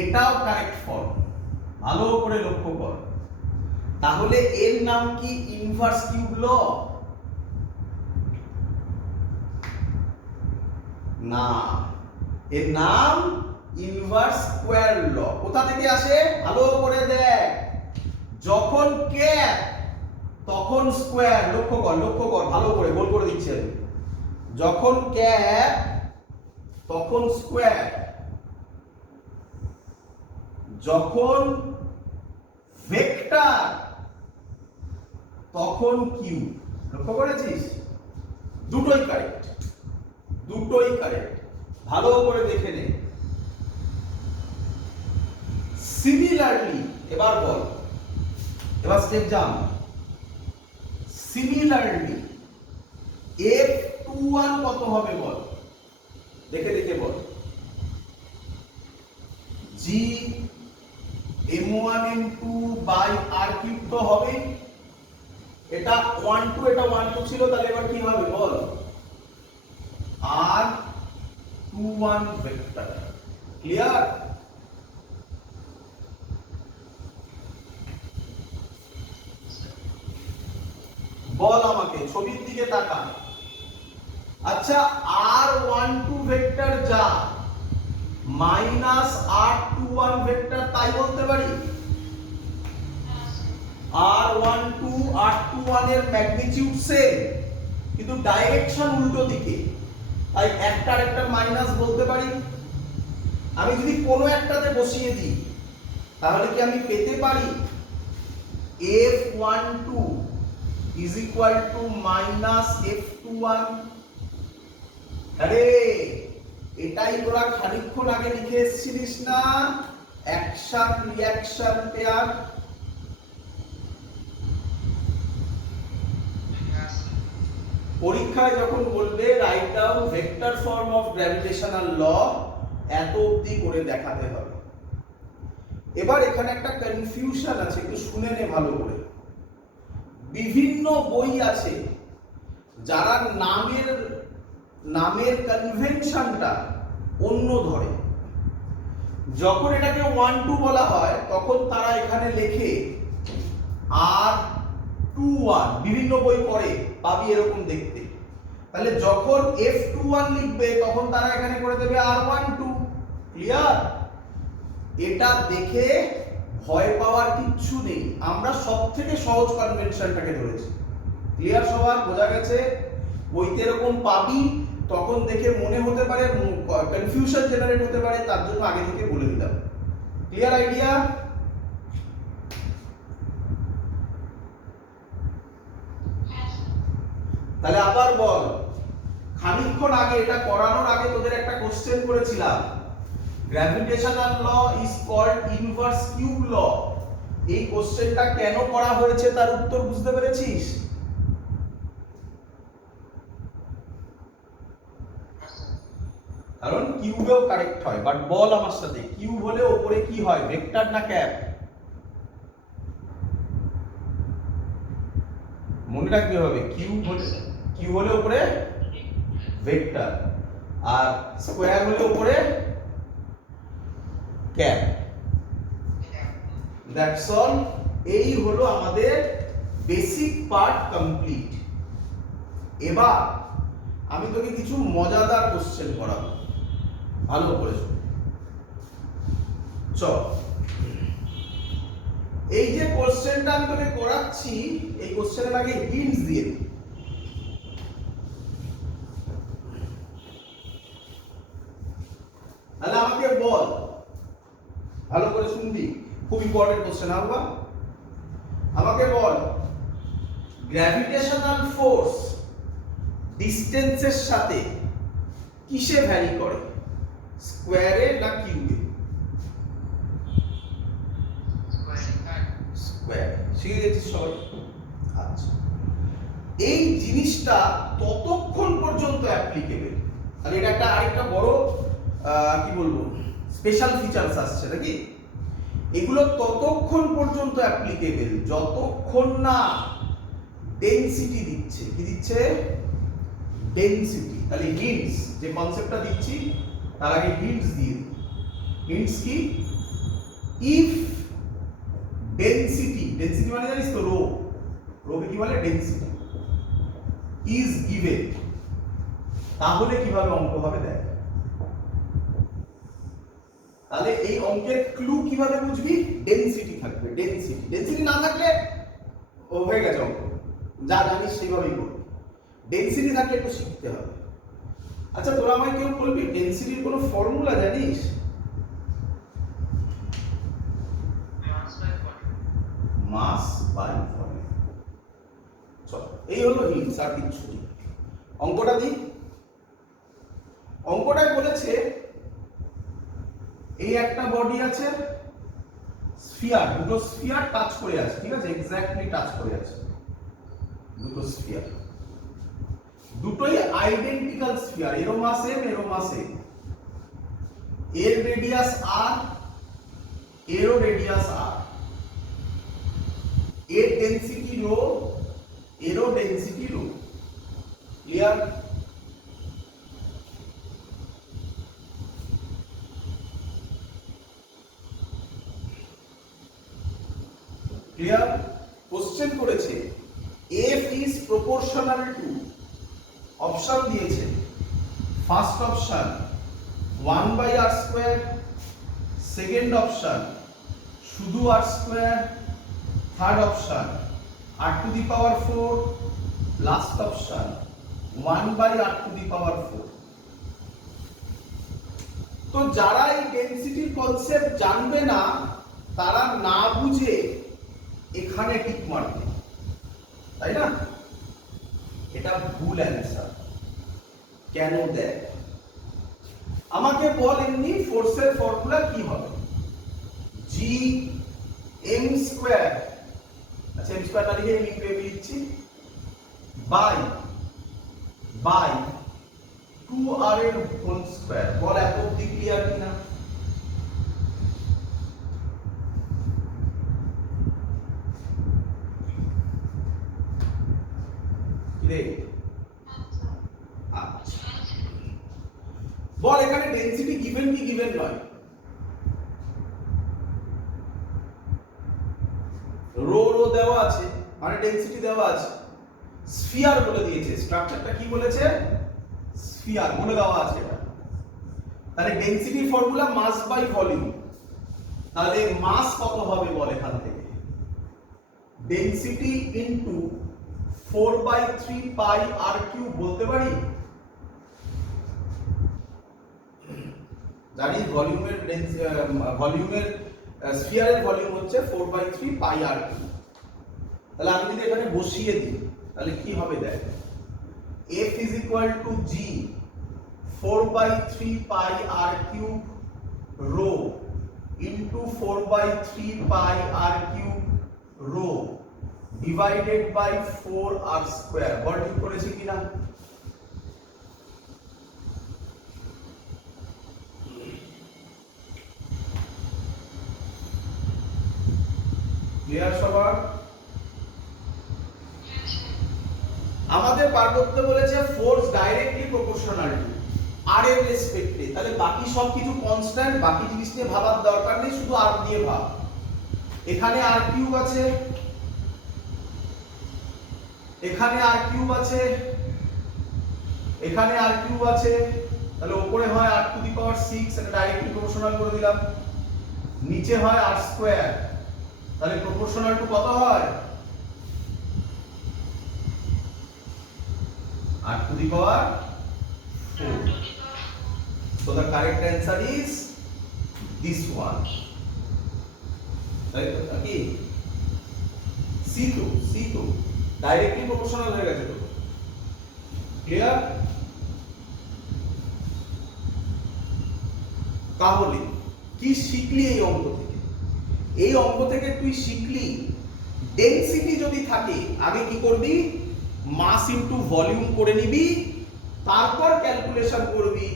এটাও কারেক্ট ফর্ম, ভালো করে লক্ষ্য কর। তাহলে এর নাম কি ইনভার্স কিউব ল? না, এর নাম ইনভার্স স্কয়ার ল। কোথা থেকে আসে ভালো করে দেখ, যখন ক্যাপ তখন স্কয়ার। লক্ষ্য কর ভালো করে, গোল করে দিচ্ছি আমি। যখন ক্যাপ তখন স্কয়ার, যখন ভেক্টর তখন কিউব। লক্ষ্য করেছিস? দুটোই কারেক্ট, দুটোই কারেক্ট, ভালো করে দেখে নে। সিমিলারলি এবার বল, এবার স্টেপ জাম। সিমিলারলি F21 কত হবে বল, দেখে দেখে বল। G M1 M2 by R cube তো হবে, এটা 12 এটা 12 ছিল, তাহলে এবার কি হবে বল? R21 vector. ক্লিয়ার? বল আমাকে, ছবির দিকে তাকা। আচ্ছা, R12 ভেক্টর যা মাইনাস R21 ভেক্টর তাই বলতে পারি? R12 R21 এর ম্যাগনিটিউড সেম, কিন্তু ডাইরেকশন উল্টো দিকে, তাই একটার একটা মাইনাস বলতে পারি। আমি যদি কোনো একটাতে বসিয়ে দিই তাহলে কি আমি পেতে পারি F12 is equal to minus F21? আরে এটাই তোরা খানিকক্ষণ আগে লিখে এসেছিলিস না, অ্যাকশন রিঅ্যাকশন পেয়ার। পরীক্ষায় যখন বলবে write down vector form of gravitational law, এত অবধি করে দেখাতে হবে। এবার এখানে একটা কনফিউশন আছে, একটু শুনে নে ভালো করে। বিভিন্ন বই আছে যারা নামের কনভেনশনটা অন্য ধরে। যখন এটাকে 1 2 বলা হয় তখন তারা এখানে লেখে R21, বিভিন্ন বই পড়ে পাবি এরকম দেখতে। তাহলে যখন F21 লিখবে তখন তারা এখানে করে দেবে R12। ক্লিয়ার? এটা দেখে ভয় পাওয়ার কিচ্ছু নেই, আমরা সবথেকে সহজ কনভেনশনটাকে ধরেছি। ক্লিয়ার সবার? বোঝা গেছে? বইতে এরকম পাবি, তখন দেখে মনে হতে পারে, কনফিউশন জেনারেট হতে পারে, তার জন্য আগে থেকে বলে দিলাম। Clear idea? তাহলে আবার বল, খানিকক্ষণ আগে এটা করানোর আগে তোদের একটা কোশ্চেন করেছিলাম, gravitational law is called inverse cube law. এই কোশ্চেনটা কেন করা হয়েছে তার উত্তর বুঝতে পেরেছিস? কারণ কিউবেও কারেক্ট হয়, বাট বল আমার সাথে, কিউব হলে উপরে কি হয়, ভেক্টর না ক্যাপ? মনে রাখতে হবে, কিউব হলে উপরে ভেক্টর, আর স্কয়ার হলে উপরে ক্যাপ। That's all. এই হলো আমাদের বেসিক পার্ট কমপ্লিট। এবার আমি তোকে কিছু মজাদার কোশ্চেন করাবো, ভালো করে শোন। চল, এই যে কোশ্চেনটা আমি তোকে করাচ্ছি, এই কোশ্চেনের আগে হিন্টস দিয়ে দিই। তাহলে আমাকে বল, ভালো করে শুনবি, খুব ইম্পর্টেন্ট কোশ্চেন। আমাকে বল, গ্র্যাভিটেশনাল ফোর্স ডিসটেন্সের সাথে কিসে ভ্যারি করে, স্কয়ারে না কিউবে? স্কয়ার। শিখে গেছিস সবাই? আচ্ছা, এই জিনিসটা ততক্ষণ পর্যন্ত অ্যাপ্লিকেবল, আর এটা একটা আরেকটা বড় কি বলবো স্পেশাল ফিচারস আসছে নাকি, এগুলো ততক্ষণ পর্যন্ত অ্যাপ্লিকেবল যতক্ষণ না ডেনসিটি দিচ্ছে। কি দিচ্ছে? ডেনসিটি। তাহলে হিন্টস, যে কনসেপ্টটা দিচ্ছি তার আগে হিন্টস দিয়ে দিই। হিন্টস কি? ইফ ডেনসিটি, ডেনসিটি মানে জানিস তো রো, রোকে কি বলে? ডেনসিটি ইজ গিভেন, তাহলে কিভাবে অঙ্ক হবে দেখ। তাহলে এই অঙ্কের ক্লু কিভাবে বুঝবি? ডেনসিটি থাকবে, ডেনসিটি। ডেনসিটি না থাকলে ও হয়ে গেছে অঙ্ক, যা জানিস সেইভাবেই করবি। ডেনসিটি থাকলে একটু শিখতে হবে। আচ্ছা, তোরা আমায় কেউ বলবি ডেনসিটির কোনো ফর্মুলা জানিস? মাস বাই ভলিউম। চল, এই হলো হিন্টস, আর কিচ্ছু নেই। অঙ্কটা দিই। অঙ্কটায় বলেছে এই একটা বডি আছে, স্ফিয়ার, দুটো স্ফিয়ার টাচ করে আছে, ঠিক আছে, এক্স্যাক্টলি টাচ করে আছে দুটো স্ফিয়ার, দুটোই আইডেন্টিক্যাল স্ফিয়ার, এরো মাস সেম, এরো মাস সেম, এর রেডিয়াস আর, এরো রেডিয়াস আর, এর ডেনসিটি রো, এরো density rho. Clear? Clear? Question করেছে F is proportional to, option দিয়েছে, first option 1/r², second option শুধু r², third option r⁴, last option 1/r⁴। তো যারা এই ডেনসিটির কনসেপ্ট জানবে না তারা না বুঝে এখানে টিক মারবে, তাই না? এটা ভুল অ্যান্সার। কেন দেখ, আমাকে বল এমনি ফোর্সের ফর্মুলা কি হবে? জি এম স্কয়ার, আচ্ছা এম স্কয়ার না লিখে এম ইনটু এম লিখছি, বাই 2r এর হোল স্কয়ার। বল এত অবধি ক্লিয়ার কিনা? আচ্ছা, বল এখানে ডেনসিটি গিভেন কি গিভেন নয়? রো রো দেওয়া আছে মানে ডেনসিটি দেওয়া আছে, স্ফিয়ার বলে দিয়েছে, স্ট্রাকচারটা কি বলেছে, স্ফিয়ার বলে দেওয়া আছে এটা। তাহলে density formula mass by volume, তাহলে মাস কত হবে বল এখান থেকে, density into 4/3 pi r cube বলতে পারি, জানি ভলিউমের স্ফিয়ারের ভলিউম হচ্ছে 4/3 পাই আর কিউব। তাহলে আমি যদি এখানে বসিয়ে দিই তাহলে কি হবে দেখ, F is equal to G 4/3 pi r cube rho into 4/3 pi r cube rho divided by 4r square। বল ঠিক করেছি কিনা? ক্লিয়ার সবার? আমাদের বার করতে বলেছে ফোর্স ডাইরেক্টলি প্রপোর্শনাল টু আর এর রেসপেক্টে, তাহলে বাকি সব কিছু কনস্ট্যান্ট, বাকি জিনিস নিয়ে ভাবার দরকার নেই, শুধু আর দিয়ে ভাব। এখানে আর কিউব আছে, এখানে আর কিউব আছে, এখানে আর কিউব আছে, তাহলে উপরে হয় r টু দি পাওয়ার 6, এটা ডাইরেক্টলি প্রপোর্শনাল করে দিলাম, নিচে হয় r স্কয়ার, তাহলে প্রপোর্শনাল টু কত হয়, r to the power 4. So the correct answer is this one. Right? Okay. C2 directly proportional হয়ে গেছে তো। ক্লিয়ার? তাহলে কি শিখলি এই অঙ্ক থেকে? এই অঙ্ক থেকে তুই শিখলি ডেনসিটি যদি থাকে আগে কি করবি, মাস ইনটু ভলিউম করে নিবি, তারপর ক্যালকুলেশন করবি,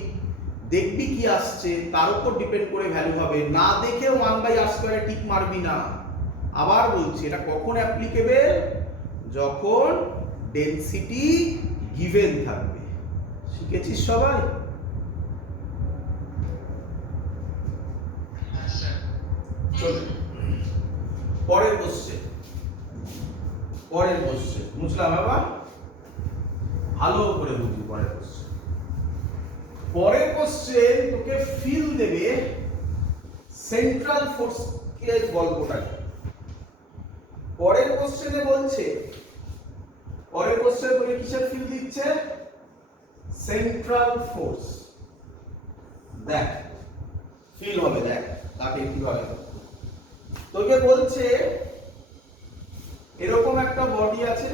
দেখবি কি আসছে, তার উপর ডিপেন্ড করে ভ্যালু হবে, না দেখে 1/r² এ টিক মারবি না। আবার বলছি এটা কখন অ্যাপ্লিকেবল, যখন ডেনসিটি গিভেন থাকবে। শিখেছিস সবাই? চলো পরের কোশ্চেন, বুঝলাম আবার ভালো করে বুঝি। পরের কোশ্চেন তোকে ফিল দেবে সেন্ট্রাল ফোর্স এর গল্পটা। পরের কোশ্চেনে বলছে, পরের কোশ্চেনে তোকে কিসের ফিল দিচ্ছে, সেন্ট্রাল ফোর্স। দেখ ফিল হবে, দেখ তাকে কিভাবে তোকে বলছে এরকম একটা বডি আছে,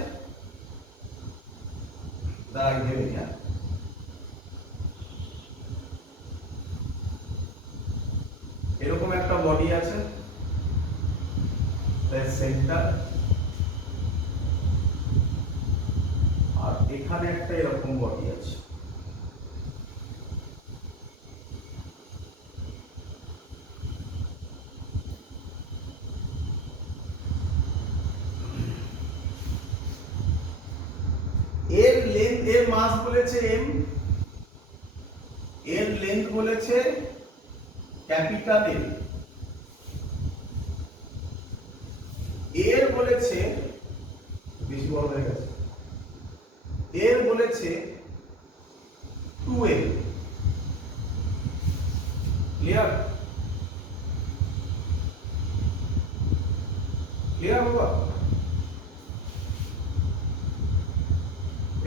দাঁড়াই ভেবে নিয়া, এরকম একটা বডি আছে, তার সেন্টার, আর এখানে একটা এরকম বডি আছে। এর লেন্থ, এর মাস বলেছে m, এর লেন্থ বলেছে ক্যাপিটাল M, এর বলেছে বেশি বড় হয়ে গেছে, এর বলেছে 2m। ক্লিয়ার? ক্লিয়ার বাবা?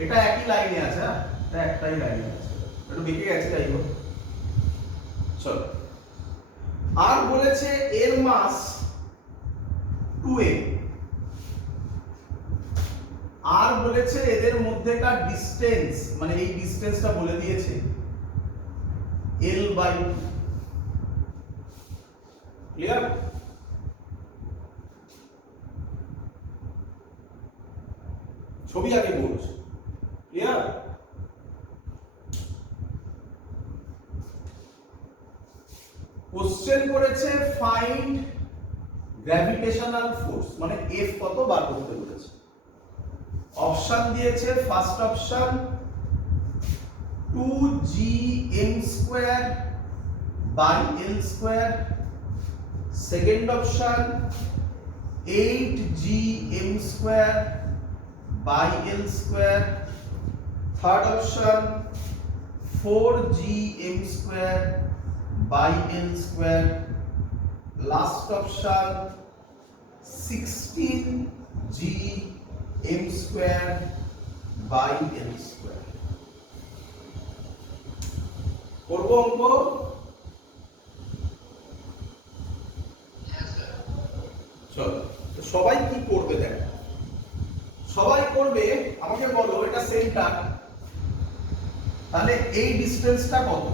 এটা একই লাইনে আছে, এটা একটাই লাইনে আছে, একটু বেঁকে গেছে তাই হোক। চলো, আর বলেছে এর মাস 2m, আর বলেছে এদের মধ্যেকার ডিসটেন্স, মানে এই ডিসটেন্সটা বলে দিয়েছে l/2। ক্লিয়ার? ছবি আগে বলছি। ক্লিয়ার? কোশ্চেন করেছে ফাইন্ড গ্র্যাভিটেশনাল ফোর্স, মানে F কত বার করতে বলেছে। অপশন দিয়েছে, first option 2gm² / l², second option 8gm square by l square. Third option 4gm square by l square. Last option 16gm square by l square. করব অঙ্ক? চলো, তো সবাই কি করবে দেখ, সবাই করবে আমাকে বলো এটা সেন্টার, তাহলে এই ডিসটেন্সটা কত?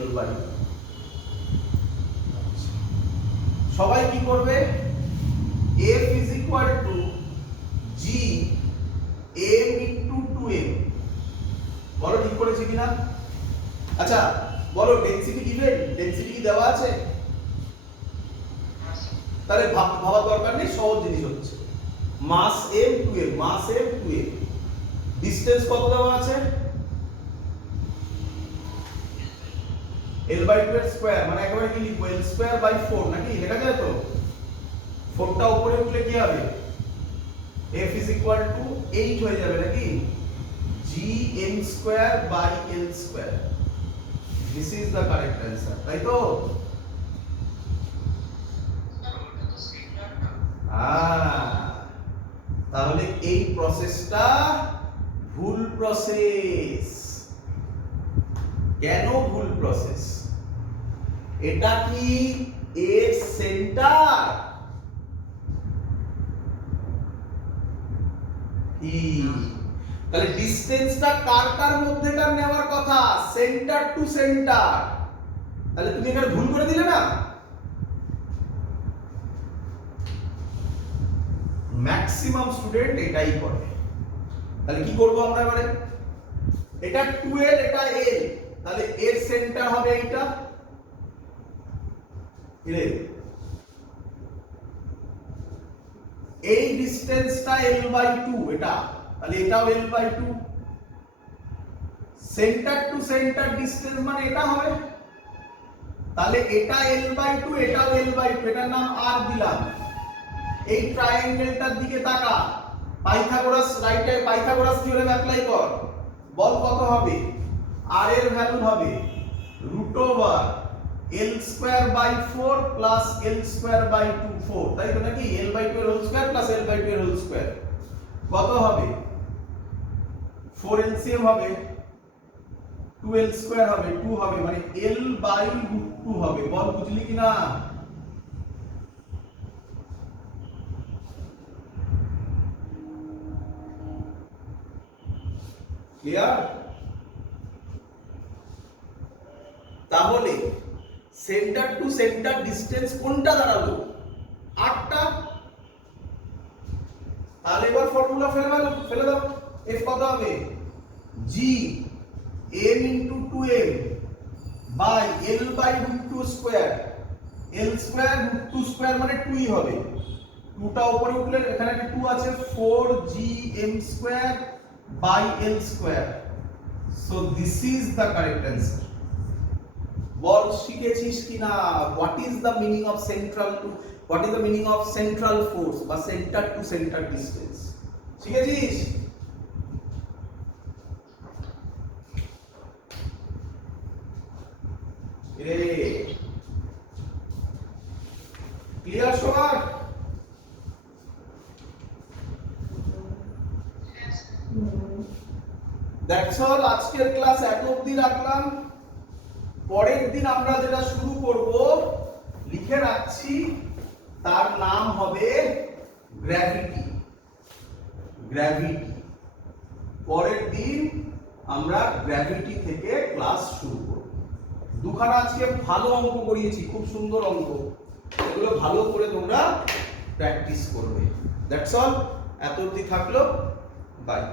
l বাই, সবাই কি করবে? f is equal to g m into 2m। বলো ঠিক করেছি কিনা? আচ্ছা বলো ডেনসিটি গিভেন, ডেনসিটি কি দেওয়া আছে? তাহলে ভাবার দরকার নেই, সহজ জিনিস হচ্ছে মাস m 2m, মাস m 2m। ডিসটেন্স কত দেওয়া আছে? l বাই 2 এর স্কয়ার, মানে একেবারে কি লিখবো? l স্কয়ার বাই 4 নাকি লেখা যায় তো? 4টা উপরে উঠলে কি হবে? f is equal to 8 হয়ে যাবে নাকি? gm square by l square. This is the correct answer, তাই তো? তাহলে এই প্রসেসটা ভুল প্রসেস। কেন ভুল প্রসেস? এটা কি এর সেন্টার? কি তাহলে ডিসটেন্সটা কার মধ্যেকার নেওয়ার কথা? Centre to centre. তাহলে তুমি এখানে ভুল করে দিলে না? ম্যাক্সিমাম স্টুডেন্ট এটাই করে। তাহলে কি করব আমরা এবারে? এটা 2l, এটা l, তাহলে এর সেন্টার হবে এইটা। এই ডিসটেন্সটা l বাই 2 এটা, তাহলে এটাও l by 2। Centre to centre distance মানে এটা হবে, তাহলে এটা l বাই 2, এটাও l বাই 2, এটার নাম r দিলাম। এই ট্রায়াঙ্গেলটার দিকে তাকা, পাইথাগোরাস রাইটে পাইথাগোরাস থিওরেম অ্যাপ্লাই কর। বল কত হবে? r এর ভ্যালু হবে √l square by 4 plus l square by 2, 4, তাই তো নাকি? l বাই 2 এর whole square plus l by 2 এর হোল স্কয়ার কত হবে? 4 এলসিএম হবে, 2l স্কয়ার হবে, 2 হবে, মানে l বাই √2 হবে। বল বুঝলি কিনা? ক্লিয়ার? তাহলে সেন্টার টু সেন্টার ডিসটেন্স কোনটা দাঁড়ালো? 8টা। তাহলে এবার ফর্মুলা ফেলে দাও। f কত হবে? g m into 2m by l by √2 square. l square √2 square মানে 2ই হবে। 2টা উপরে উঠলে এখানে একটা 2 আছে, 4gm square by l square. So this is the correct answer. বল শিখেছিস কিনা? what is the meaning of central force বা center to center distance? শিখেছিস? ক্লিয়ার সবার? দ্যাটস অল, আজকের ক্লাস এত অবধি রাখলাম। পরের দিন আমরা যেটা শুরু করব লিখে রাখছি, তার নাম হবে গ্র্যাভিটি। পরের দিন আমরা গ্র্যাভিটি থেকে ক্লাস শুরু করব। দুখানা আজকে ভালো অঙ্ক করিয়েছি, খুব সুন্দর অঙ্ক, এগুলো ভালো করে তোমরা প্র্যাকটিস করবে। দ্যাটস অল, এত অবধি থাকলো, বাই।